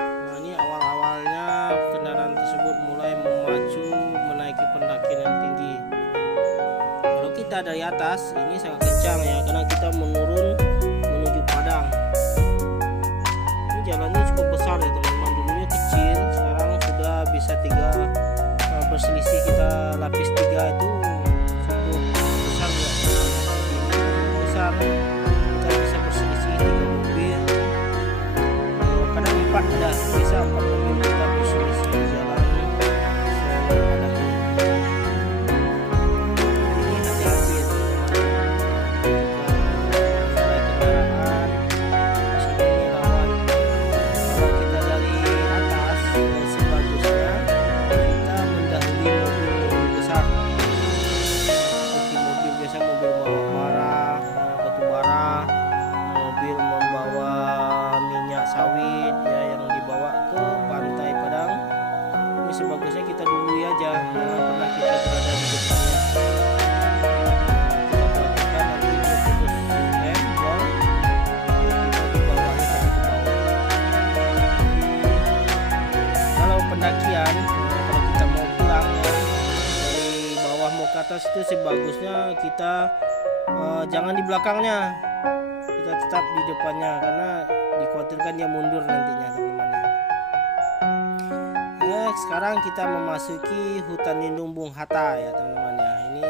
Nah, ini awal-awalnya kendaraan tersebut mulai memacu menaiki pendakian yang tinggi. Kalau kita dari atas ini sangat kencang ya, karena kita menurun menuju padang. Ini jalannya cukup besar ya teman-teman. Dulunya kecil, sekarang sudah bisa 3 berselisih. Kita lapis 3 itu cukup besar ya. Ini besar, kita bisa berselisih 3 mobil, kadang 4 ada, bisa 4 mobil kita berselisih di jalan Solo Padang ini. Ini hati-hati ya teman-teman, kita naik kendaraan di sini rawan. Kalau kita dari atas, sebagusnya kita mendahului mobil-mobil besar, seperti mobil biasa, mobil membawa batu bara, mobil membawa minyak sawit ya, yang dibawa ke pantai Padang. Ini sebagusnya kita dului aja, jangan pernah kita berada di depannya. Kita perhatikan nanti dia putus rem, blok, kita dibawanya tapi ke bawah. Kalau pendakian, kalau kita mau pulang ya, dari bawah mau ke atas itu sebagusnya kita jangan di belakangnya, kita tetap di depannya, karena dikhawatirkan dia mundur nantinya teman-teman ya. Sekarang kita memasuki hutan lindung Bung Hatta ya teman-teman ya. Ini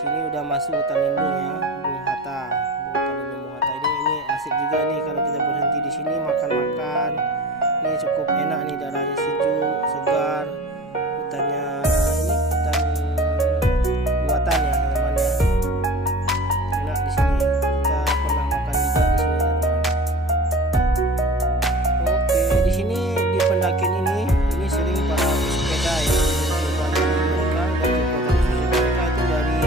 sini udah masuk hutan lindung ya, Bung Hatta. Hutan lindung Bung Hatta ini asik juga nih kalau kita berhenti di sini makan-makan. Ini cukup enak nih, daerahnya sejuk, segar. Hutannya ini hutan buatan ya teman-teman ya. Enak di sini. Kita pernah makan juga di sini teman-teman. Oke, di sini di pendakian ini sering para pesepeda ya, mereka dari kota mereka itu dari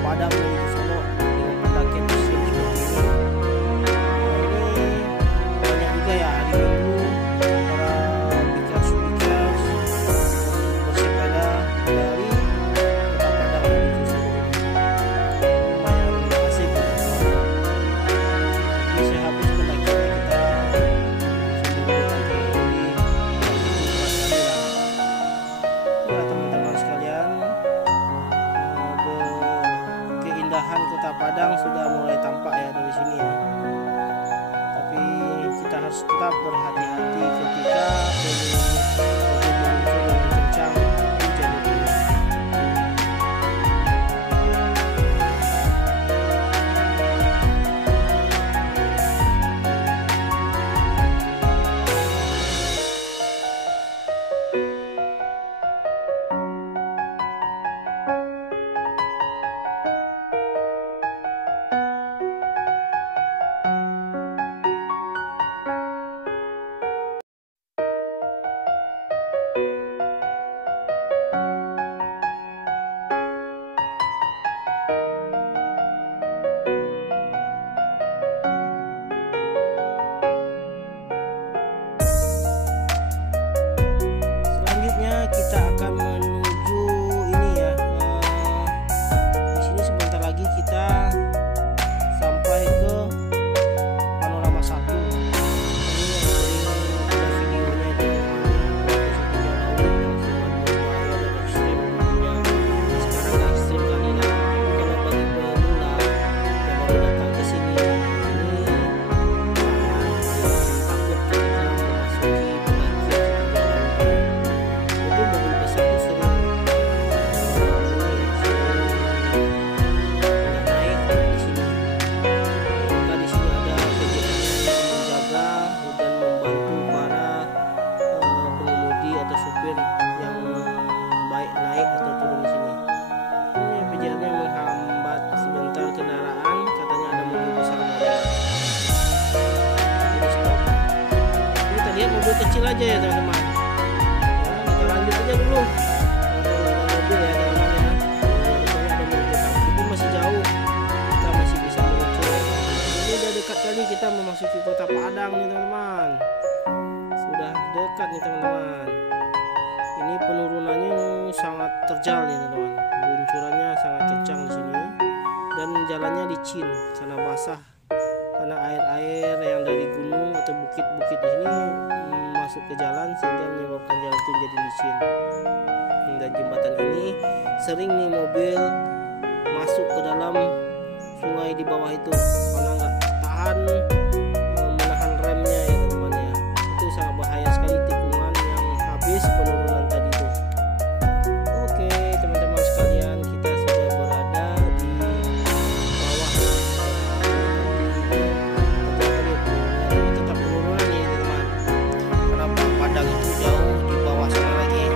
Padang menuju Solo dengan pendakian musim seperti ini. Ini banyak juga ya hari Minggu para bikers bersepeda dari kota Padang menuju Solo. Lumayan asik gitu. Tapi saya habis pendakiannya kita sebelum kaki di teman-teman sekalian, keindahan kota Padang sudah mulai tampak ya dari sini ya. Tapi kita harus tetap berhati-hati ketika meluncur dengan kencang di jalur ini. Kita akan menuju ini ya. Di sini sebentar lagi kita sampai ke Panorama 1. Ini yang sering ada videonya itu ekstrim dulunya. Sekarang nggak ekstrim kali lah. Kalau bagi pemula yang baru datang ke sini, ini jangan takut ketika memasuki pendakian mobil besar itu sering naik di sini. Maka di sini ada PJN yang menjaga dan membantu para pengemudi atau supir yang baik naik atau turun di sini. Ini PJN yang menghambat sebentar kendaraan, katanya ada mobil besar lewat. Ini stop. Ini kita lihat mobil kecil aja ya teman-teman. Lanjut aja dulu. Kalau ada mobil ya teman-teman ya, misalnya ada mobil tapi masih jauh, kita masih bisa meluncur. Ini udah dekat kali kita memasuki kota Padang nih teman-teman. Sudah dekat nih teman-teman. Ini penurunannya sangat terjal nih teman-teman. Luncurannya sangat kencang di sini dan jalannya licin karena basah, karena air-air yang dari gunung atau bukit-bukit di sini masuk ke jalan sehingga menyebabkan jalan itu jadi licin. Dan jembatan ini sering nih mobil masuk ke dalam sungai di bawah itu karena nggak tahan menahan remnya ya teman-teman ya. Itu sangat bahaya sekali, tikungan yang habis penurunan tadi itu. Oke teman-teman sekalian, kita sudah berada di bawah ini tetap penurunan ya teman-teman. Kenapa Padang itu jauh di bawah sana lagi?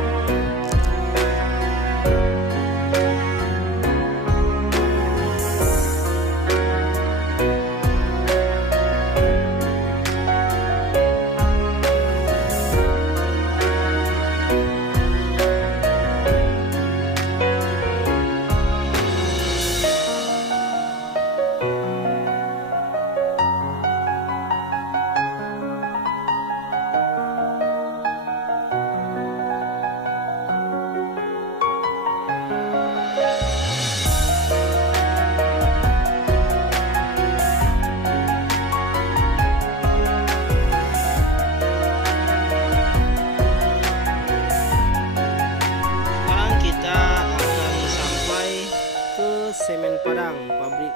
Semen Padang, pabrik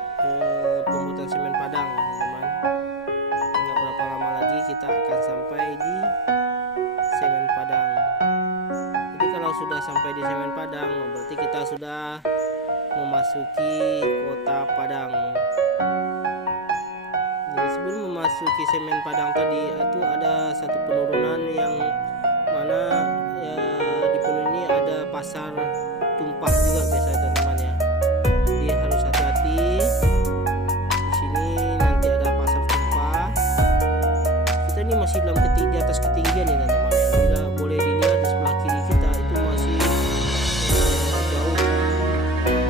pembuatan semen Padang teman-teman. Nggak berapa lama lagi kita akan sampai di semen Padang. Jadi kalau sudah sampai di semen Padang berarti kita sudah memasuki kota Padang. Jadi sebelum memasuki semen Padang tadi itu ada satu penurunan yang mana ya, di penurunan ini ada pasar tumpah juga biasanya teman-teman ya. Harus hati-hati di sini, nanti ada pasar tumpah. Kita ini masih dalam di atas ketinggian ya teman-teman. Bila boleh dilihat di sebelah kiri kita itu masih jauh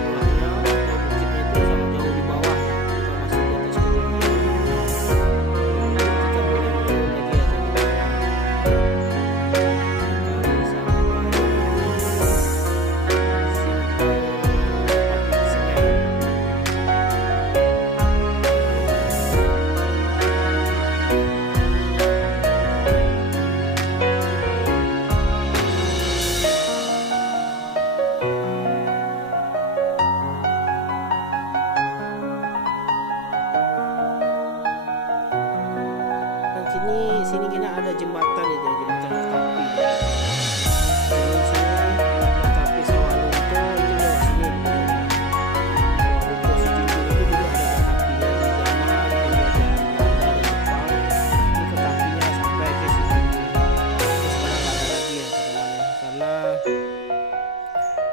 mulanya, bukitnya itu sangat jauh di bawah. Kita masih di atas ketinggian. Kita boleh menurun lagi ya teman-teman. Sini kena ada jembatan itu, jembatan Kertapi. Di sini Kertapi Sawah Lunto itu lewat sini. Lunto Sijunjung itu dulu ada Kertapinya di zaman penjajahan Belanda dan Jepang. Ini Kertapinya sampai ke Sijunjung. Terus sekarang nggak ada lagi ya teman-teman, karena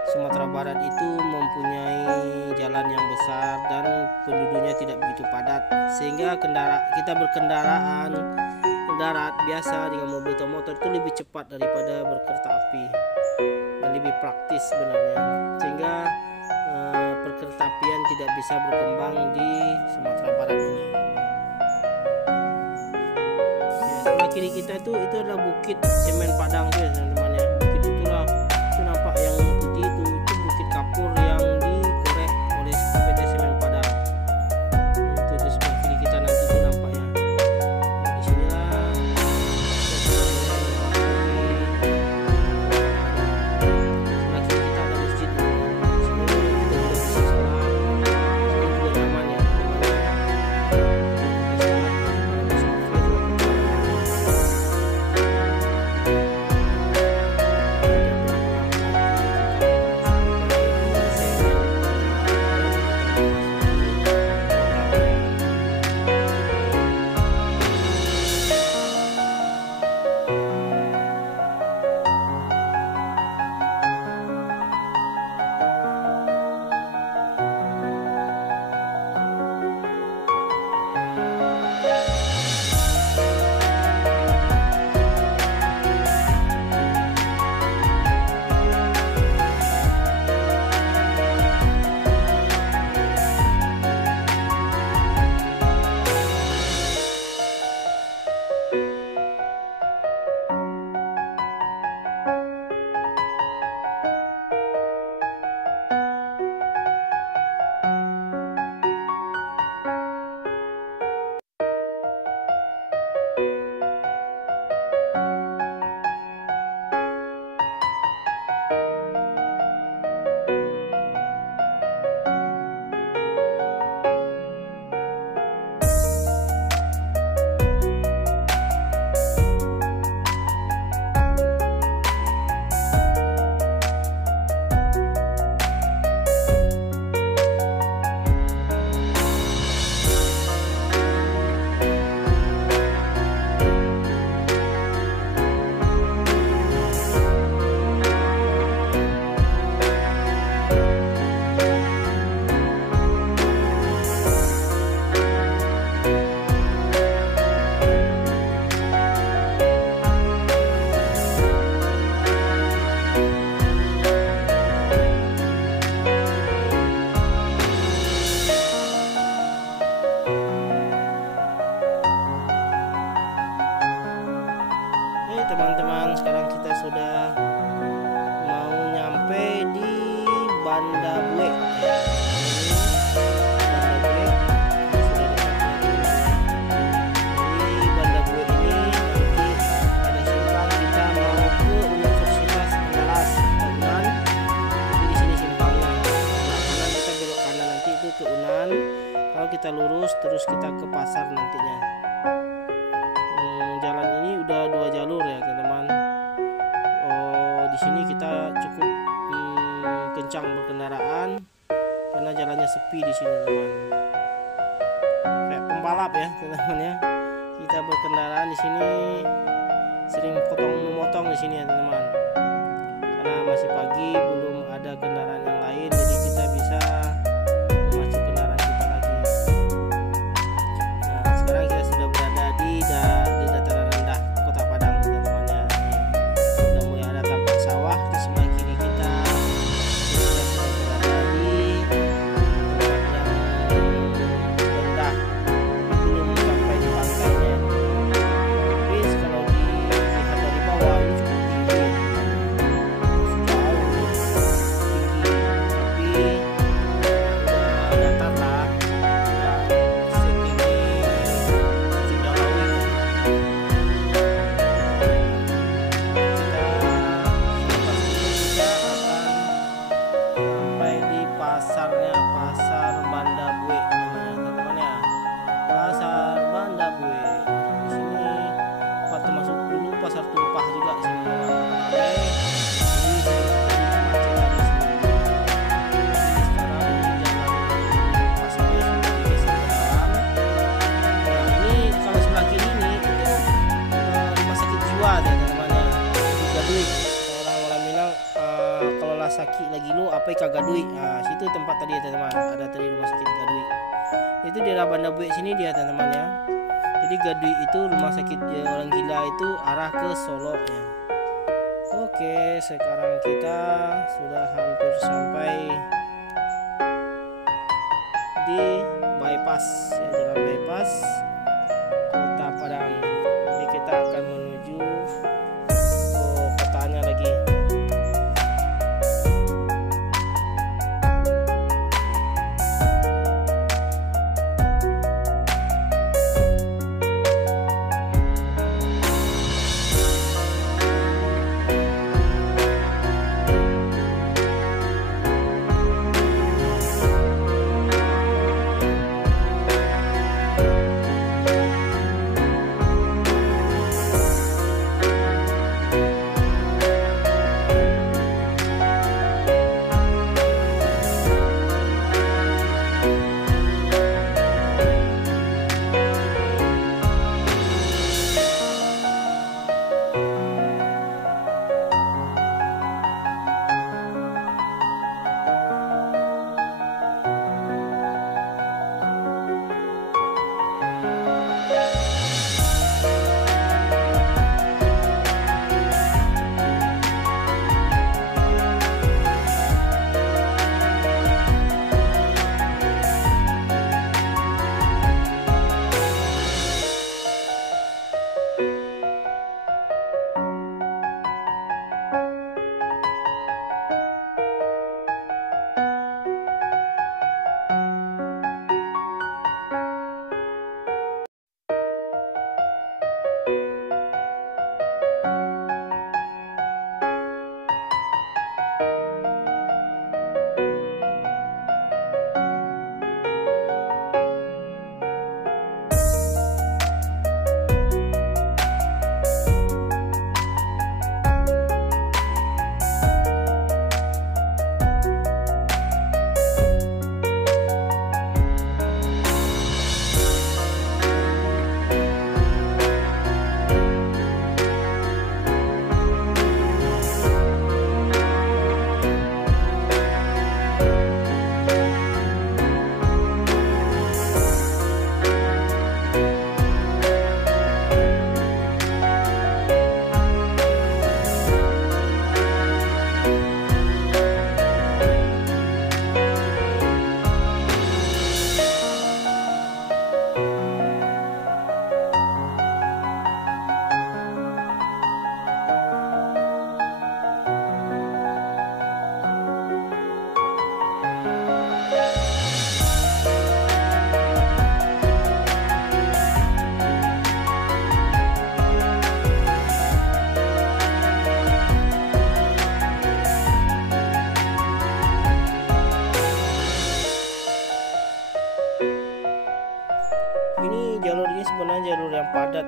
Sumatera Barat itu mempunyai jalan yang besar dan penduduknya tidak begitu padat, sehingga kita berkendaraan darat biasa dengan mobil atau motor itu lebih cepat daripada berkereta api dan lebih praktis sebenarnya, sehingga perkeretapian tidak bisa berkembang di Sumatera Barat ini. Ya, sebelah kiri kita itu adalah bukit semen Padang tuh ya teman-teman ya. Bukit itulah itu nampak yang putih itu bukit kapur yang dikorek oleh PT Semen Padang. Itu di sebelah kiri kita nanti itu nampaknya. teman-teman, sekarang kita sudah mau nyampe di Banda Bue. Di Banda Bue ini nanti ada simpang kita mau ke Universitas Andalas Unan. Jadi di sini simpangnya. Nah, kita belok kanan nanti itu ke Unan. Kalau kita lurus terus kita ke pasar nantinya. Jalan ini udah 2 jalur ya teman-teman. Di sini kita cukup kencang berkendaraan karena jalannya sepi di sini teman. Kayak pembalap ya teman-teman ya. Kita berkendaraan di sini sering memotong di sini ya teman-teman. Karena masih pagi belum ada kendaraan yang lain, jadi kita bisa memacu kendaraan kita lagi. Nah, sekarang kita sudah berada di dataran rendah Kota Padang teman-teman ya. Sudah mulai ada tampak sawah di sebelah kiri kita. Kita sudah berada di tempat yang rendah, belum sampai di pantainya. Tapi kalau dilihat dari bawah ini cukup tinggi, jauh tinggi, tapi udah datar lah, udah setinggi Ujung Jalawi. Kita sampai di pasarnya, pasar Banda Bue namanya teman-teman ya. Pasar Banda Bue. Di sini termasuk dulu pasar tumpah juga di sini. Ramai. Jadi kemacetan di sini. Jadi sekarang jalan pasarnya sudah digeser ke dalam. Nah, ini kalau sebelah kiri ini itu rumah sakit jiwa ya teman-teman ya. Di Gaduik. Orang-orang bilang kalau lah sakit lagi lu apa kagak duit. Nah, situ tempat tadi ya teman-teman. Ada tadi rumah sakit Gaduik. Itu daerah Banda Bue sini dia teman-teman ya. Jadi Gaduik itu rumah sakit orang gila itu arah ke Solo ya. Oke, sekarang kita sudah hampir sampai di bypass ya, jalan bypass Kota Padang. Jadi kita akan menuju kotanya lagi.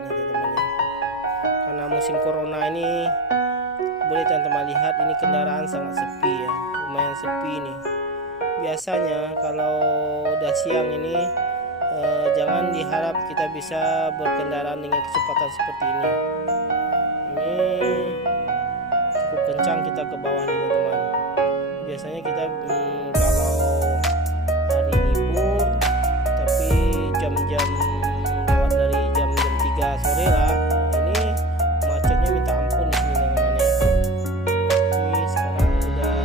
padat nih teman-teman ya. Karena musim corona ini boleh teman-teman lihat ini kendaraan sangat sepi ya, lumayan sepi nih. Biasanya kalau udah siang ini jangan diharap kita bisa berkendaraan dengan kecepatan seperti ini. Ini cukup kencang kita ke bawah nih teman-teman. Biasanya kita kalau hari libur tapi jam-jam lewat dari jam-jam 3 sore lah, ini macetnya minta ampun di sini teman-teman ya. Ini sekarang udah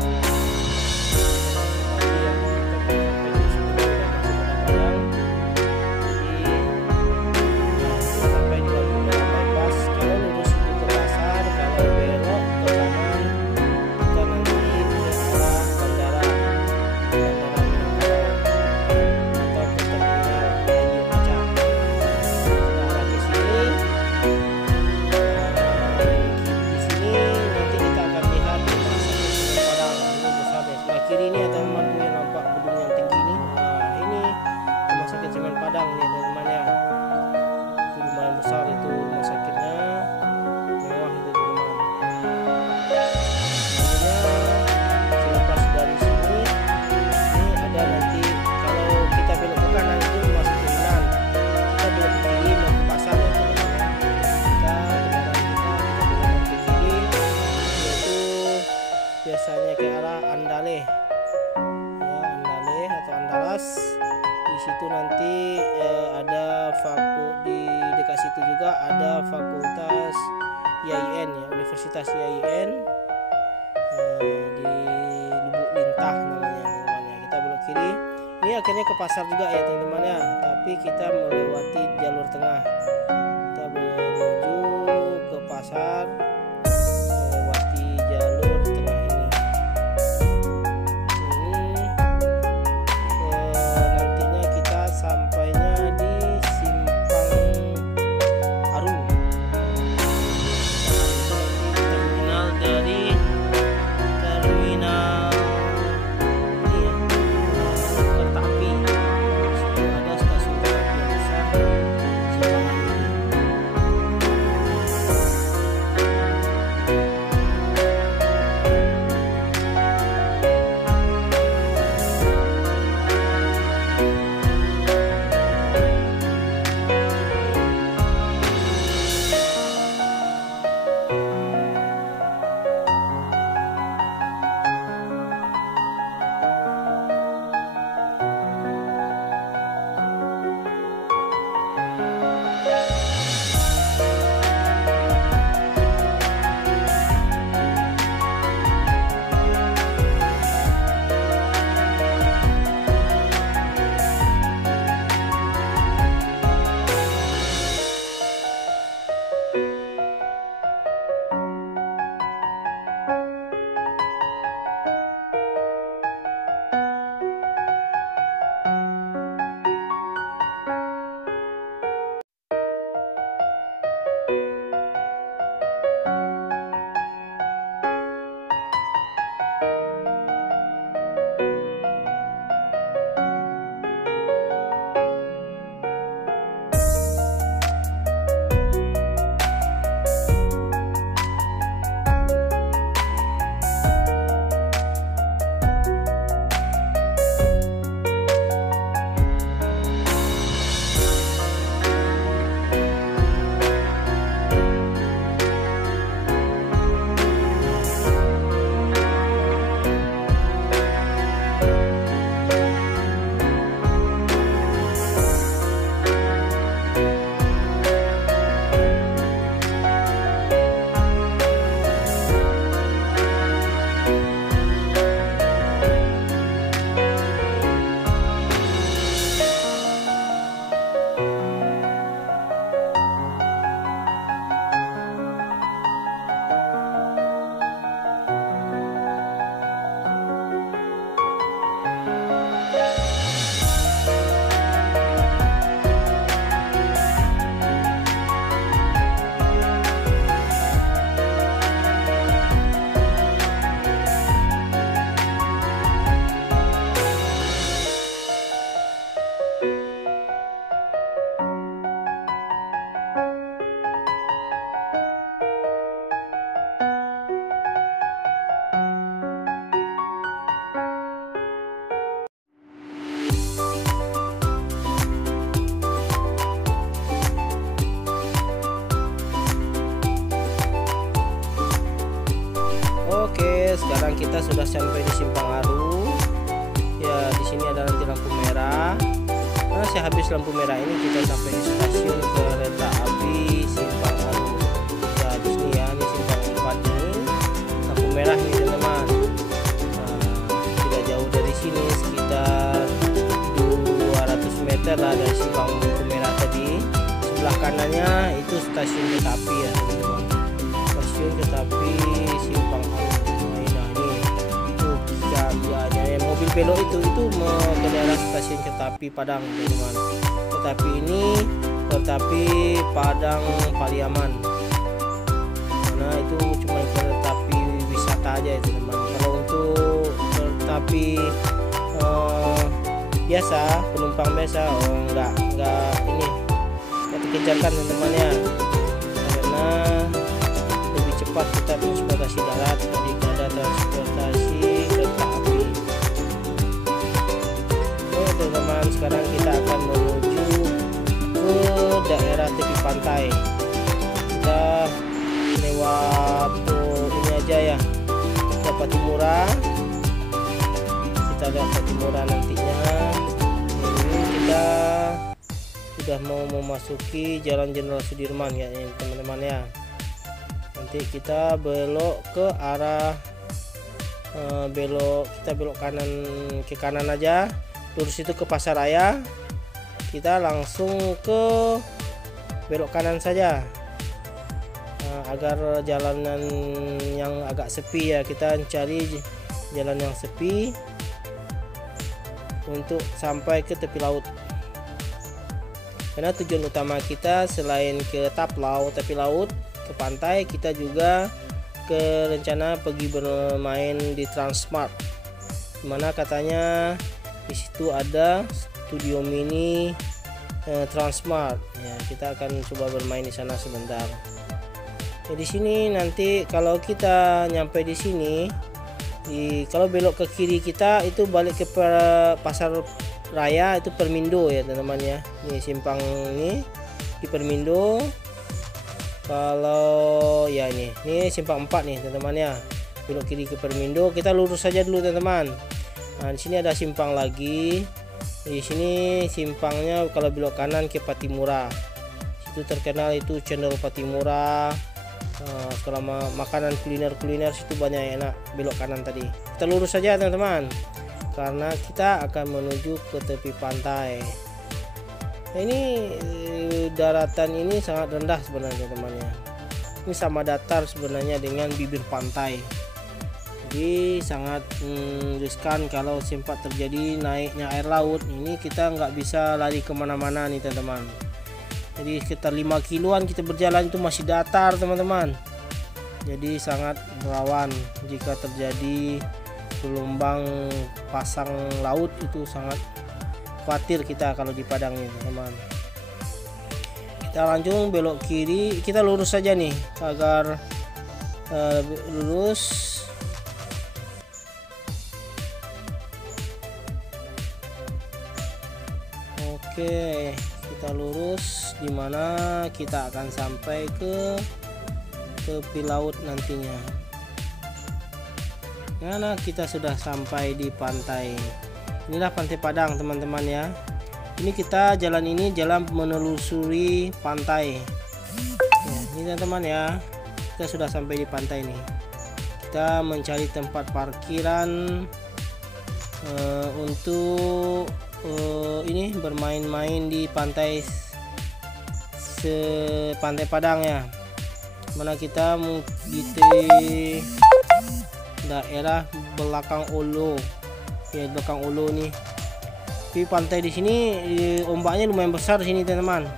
sampai di lampu merah bypass. Kalau lurus itu ke pasar, kalau belok ke kanan kita nanti ke arah bandara Minangkabau atau ke terminal Ayu Maca. Kita arah ke sini. Di sini nanti kita akan lihat Rumah Sakit Semen Padang. Ini besar ya. Sebelah kiri ini ada teman yang nampak gedung yang tinggi ini. Nah, ini Rumah Sakit Semen Padang nih teman-teman ya. Itu lumayan besar itu rumah sakitnya, mewah itu teman-teman. Selepas dari sini, ini ada nanti kalau kita belok ke kanan itu masuk terminal. Kita belok ke kiri mau ke pasar ya teman-teman. Kita kendaraan kita belok ke kiri, yaitu biasanya ke arah Andale, ya Andale atau Andalas. Di situ nanti ada di dekat situ juga ada fakultas IAIN ya, Universitas IAIN di Lubuk Lintah namanya teman-teman ya. Kita belok kiri. Ini akhirnya ke pasar juga ya teman-teman ya, tapi kita melewati jalur tengah. Kita menuju ke pasar melewati jalur tengah ini. Nantinya kita sampainya di Simpang Aru. Itu nanti terminal dari terminal ini ya, kereta api. Di situ ada stasiun kereta api yang besar, Simpang Aru ini. sekarang kita sudah sampai di Simpang Aru. Ya, di sini ada nanti lampu merah. Nah, sehabis lampu merah ini kita sampai di stasiun kereta api Simpang Aru. Ya, di sini ya, ini Simpang 4 ini. Lampu merah ini teman-teman. Tidak jauh dari sini, sekitar 200 meter lah dari Simpang lampu merah tadi. Sebelah kanannya itu stasiun kereta api ya teman-teman. Stasiun kereta api Simpang Aru. Nah, ini tuh ya, mobil belok itu ke daerah stasiun kereta api Padang teman-teman. Kereta api ini kereta api Padang Pariaman. Nah, itu cuma kereta api wisata aja ya teman-teman. Kalau untuk kereta api biasa, penumpang biasa, enggak ini dikejarkan teman-teman ya, karena lebih cepat kita transportasi darat daripada transportasi kereta api. Oke teman-teman, sekarang kita akan menuju ke daerah tepi pantai. Kita lewat ini aja ya, ke Patimura. Kita lihat Patimura nantinya. Ini kita sudah mau memasuki Jalan Jenderal Sudirman ya teman-teman ya. Nanti kita belok ke arah kita belok kanan, ke kanan aja, lurus itu ke Pasaraya. Kita langsung ke belok kanan saja, agar jalanan yang agak sepi ya, kita cari jalan yang sepi untuk sampai ke tepi laut. Karena tujuan utama kita selain ke tepi laut, ke pantai, kita juga ke rencana pergi bermain di Transmart, dimana katanya di situ ada studio mini Transmart. Ya, kita akan coba bermain di sana sebentar. Ya, di sini nanti kalau kita nyampe di sini, kalau belok ke kiri kita itu balik ke pasar raya, itu Permindo ya teman-teman ya. Ini simpang ini di Permindo. Kalau ya ini simpang 4 nih teman-teman ya. Belok kiri ke Permindo, kita lurus saja dulu teman-teman. Nah, di sini ada simpang lagi. Di sini simpangnya kalau belok kanan ke Patimura. Situ terkenal itu cendol Patimura. Kalau makanan kuliner situ banyak enak. Belok kanan tadi. Kita lurus saja teman-teman, karena kita akan menuju ke tepi pantai. Nah, ini daratan ini sangat rendah sebenarnya teman-teman. Ini sama datar sebenarnya dengan bibir pantai. Jadi sangat riskan kalau sempat terjadi naiknya air laut. Ini kita nggak bisa lari kemana-mana nih teman-teman. Jadi sekitar 5 kiloan kita berjalan itu masih datar teman-teman. Jadi sangat rawan jika terjadi gelombang pasang laut, itu sangat khawatir kita kalau di Padang ini teman-teman. Kita langsung belok kiri, kita lurus saja nih agar lurus. Oke, kita lurus, dimana kita akan sampai ke tepi laut nantinya. Nah, kita sudah sampai di pantai. Inilah Pantai Padang teman-teman ya. Ini kita jalan menelusuri pantai. Ya, ini teman-teman ya. Kita sudah sampai di pantai nih. Kita mencari tempat parkiran untuk ini bermain-main di pantai Pantai Padang ya. Mana kita di daerah belakang Olo ya, belakang Olo nih. Di pantai di sini ombaknya lumayan besar sini teman-teman.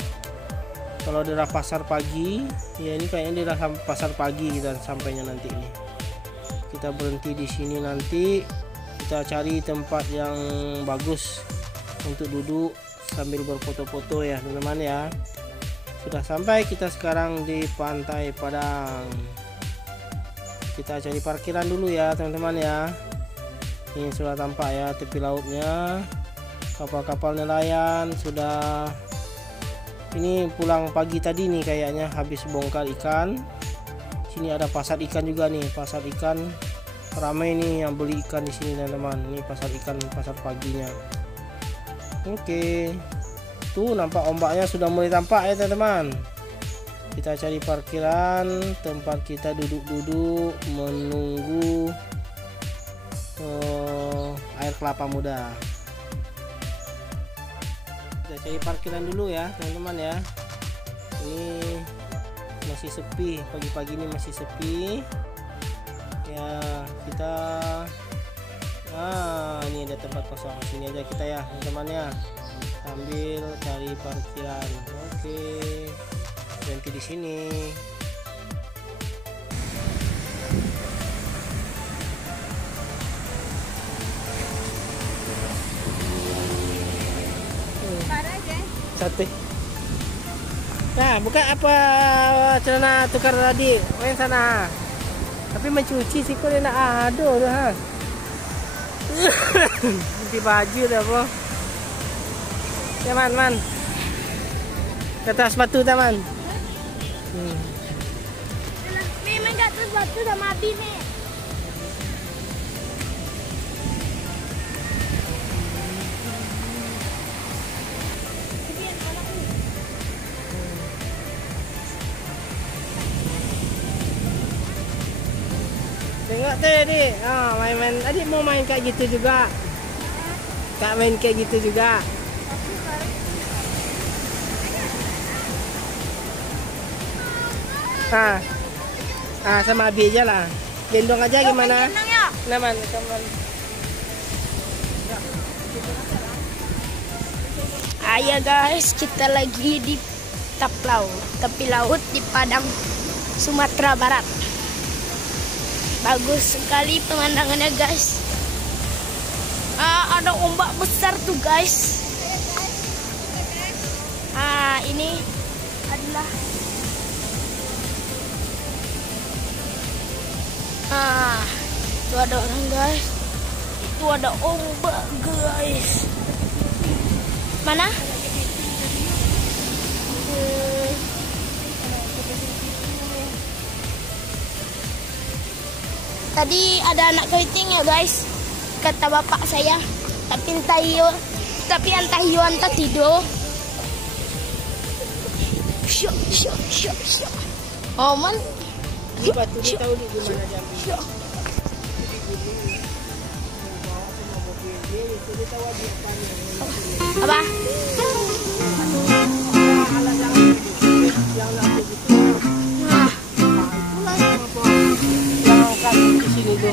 Kalau daerah pasar pagi ya, ini kayaknya daerah pasar pagi kita sampainya nanti ini. Kita berhenti di sini, nanti kita cari tempat yang bagus untuk duduk sambil berfoto-foto ya teman-teman ya. Sudah sampai kita sekarang di Pantai Padang. Kita cari parkiran dulu ya teman-teman ya. Ini sudah tampak ya tepi lautnya. Kapal-kapal nelayan sudah ini pulang pagi tadi nih, kayaknya habis bongkar ikan. Sini ada pasar ikan juga nih, pasar ikan ramai nih yang beli ikan di sini teman-teman. Ini pasar ikan, pasar paginya. Oke. Tuh nampak ombaknya sudah mulai tampak ya teman-teman. Kita cari parkiran, tempat kita duduk-duduk menunggu air kelapa muda. Kita cari parkiran dulu ya teman-teman ya. Ini masih sepi, pagi-pagi ini masih sepi ya. Kita ini ada tempat kosong, sini aja kita ya teman-teman ya, sambil cari parkiran. Oke, berhenti di sini. Sate. Nah, buka apa celana tukar tadi? Main sana. Tapi mencuci sih kok enak aduh dah. Ganti baju dah, Bro. Ya, man. Ke atas batu, teman. Memang ke atas batu sama Abi, nih. Tengok teh adik, main-main. Adik mau main kayak gitu juga. Kak main kayak gitu juga. Sama Abi aja lah. Gendong aja gimana? Nah, man, teman. Ayo guys, kita lagi di tepi laut di Padang, Sumatera Barat. Bagus sekali pemandangannya guys. Ada ombak besar tuh guys. Ini adalah itu ada orang guys. Itu ada ombak guys. Mana? Tadi ada anak keriting ya guys, kata bapak saya. Tapi entah iyo entah tidur. Syok. Oh man. Batu ni tahu di mana dia. Apa? Di sini tuh.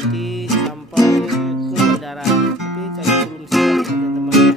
nanti sampai ke bandara, tapi saya belum siap teman-teman.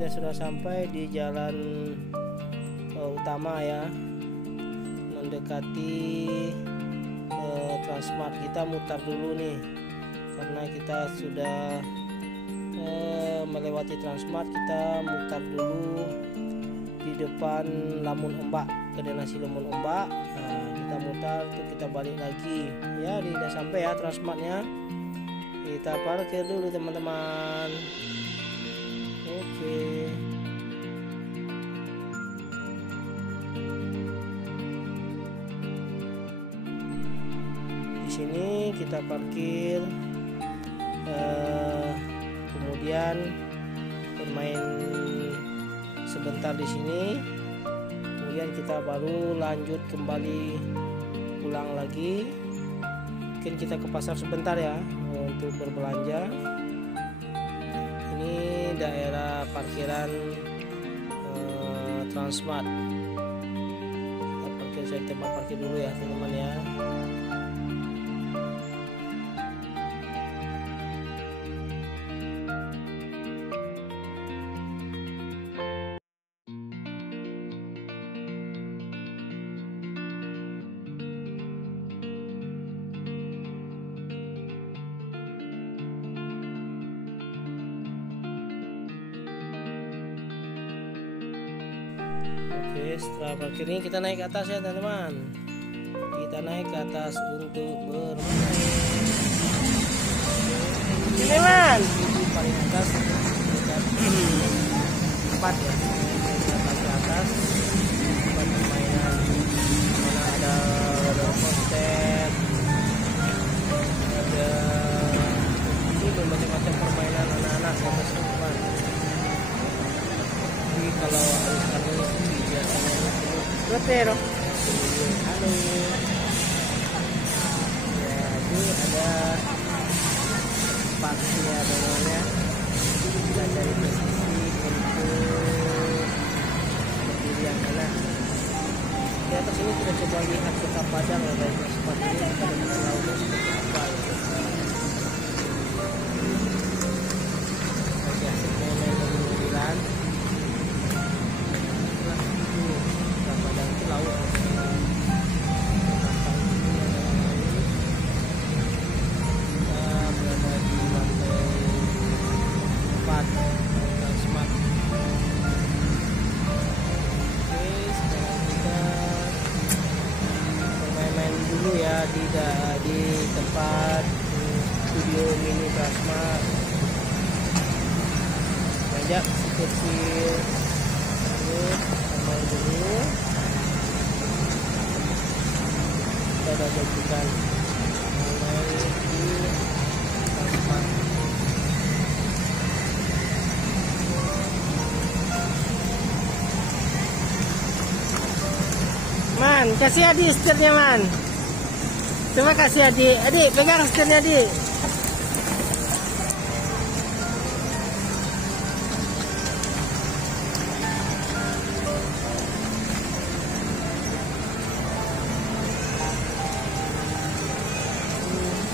kita sudah sampai di jalan utama ya, mendekati Transmart. Kita mutar dulu nih karena kita sudah melewati Transmart. Kita mutar dulu di depan Lamun Ombak, kedai nasi Lamun Ombak. Nah, kita mutar tuh, kita balik lagi ya. Udah sampai ya Transmartnya. Kita parkir dulu teman-teman. Oke. Di sini kita parkir, kemudian bermain sebentar di sini, kemudian kita baru lanjut kembali pulang lagi. Mungkin kita ke pasar sebentar ya untuk berbelanja. Ini daerah parkiran Transmart. Kita parkir, saya tempat parkir dulu ya teman-teman ya. Oke, setelah parkir ini kita naik ke atas ya teman-teman. Kita naik ke atas untuk bermain. Ini man, di paling atas dekat tempat ya. Kita ke atas tempat permainan. Mana ada roller coaster, ada ini bermacam-macam permainan anak-anak yang teman. Jadi kalau halus-halus pero halo ya, ini ada tempatnya teman-teman. Kita cari posisi untuk berdiri yang enak. Di atas ini kita coba lihat kota Padang ya guys. Seperti ini kita dengan lautnya seperti apa gitu. Lagi asik main-main di mobilan. Laut kita berada di lantai 4 Transmart. Oke, sekarang kita bermain-main dulu ya di tempat studio mini Transmart. Banyak si kecil. Main dulu. Kita ada janjikan mulai di Transmart. Man, kasih adik setirnya man. Coba kasih adik. Adik pegang setirnya adik.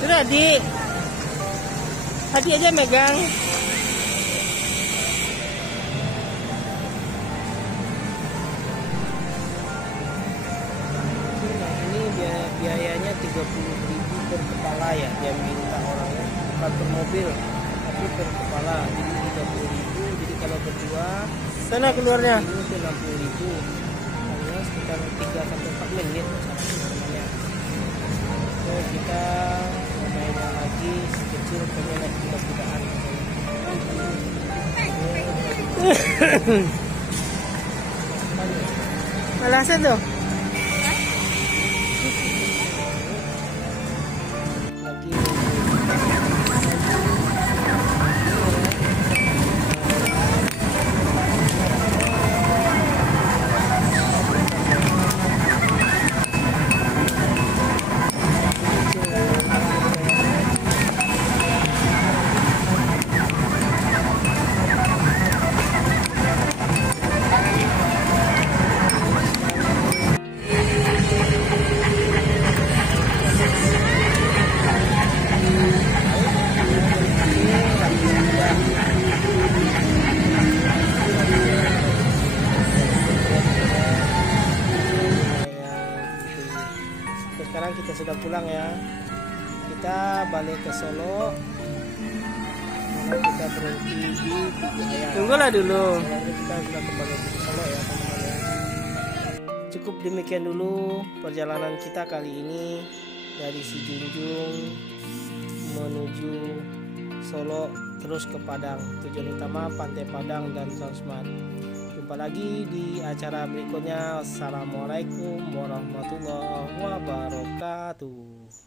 Sudah adik aja megang. Ini biayanya 30.000 per kepala ya, dia minta orangnya, bukan per mobil tapi per kepala. Jadi 30.000, jadi kalau berdua sana keluarnya itu 60.000, hanya sekitar 3-4 menit sebenarnya. So, kita mainnya lagi kecil, pengen naik kuda-kudaan. Alasan tuh sekarang kita sudah pulang ya. Kita balik ke Solo. Mana kita berhenti di Pijaya. Tunggulah dulu. Soalnya kita sudah kembali ke Solo ya teman-teman ya. Cukup demikian dulu perjalanan kita kali ini dari Sijunjung menuju Solo terus ke Padang. Tujuan utama Pantai Padang dan Transmart. Jumpa lagi di acara berikutnya. Assalamualaikum warahmatullahi wabarakatuh.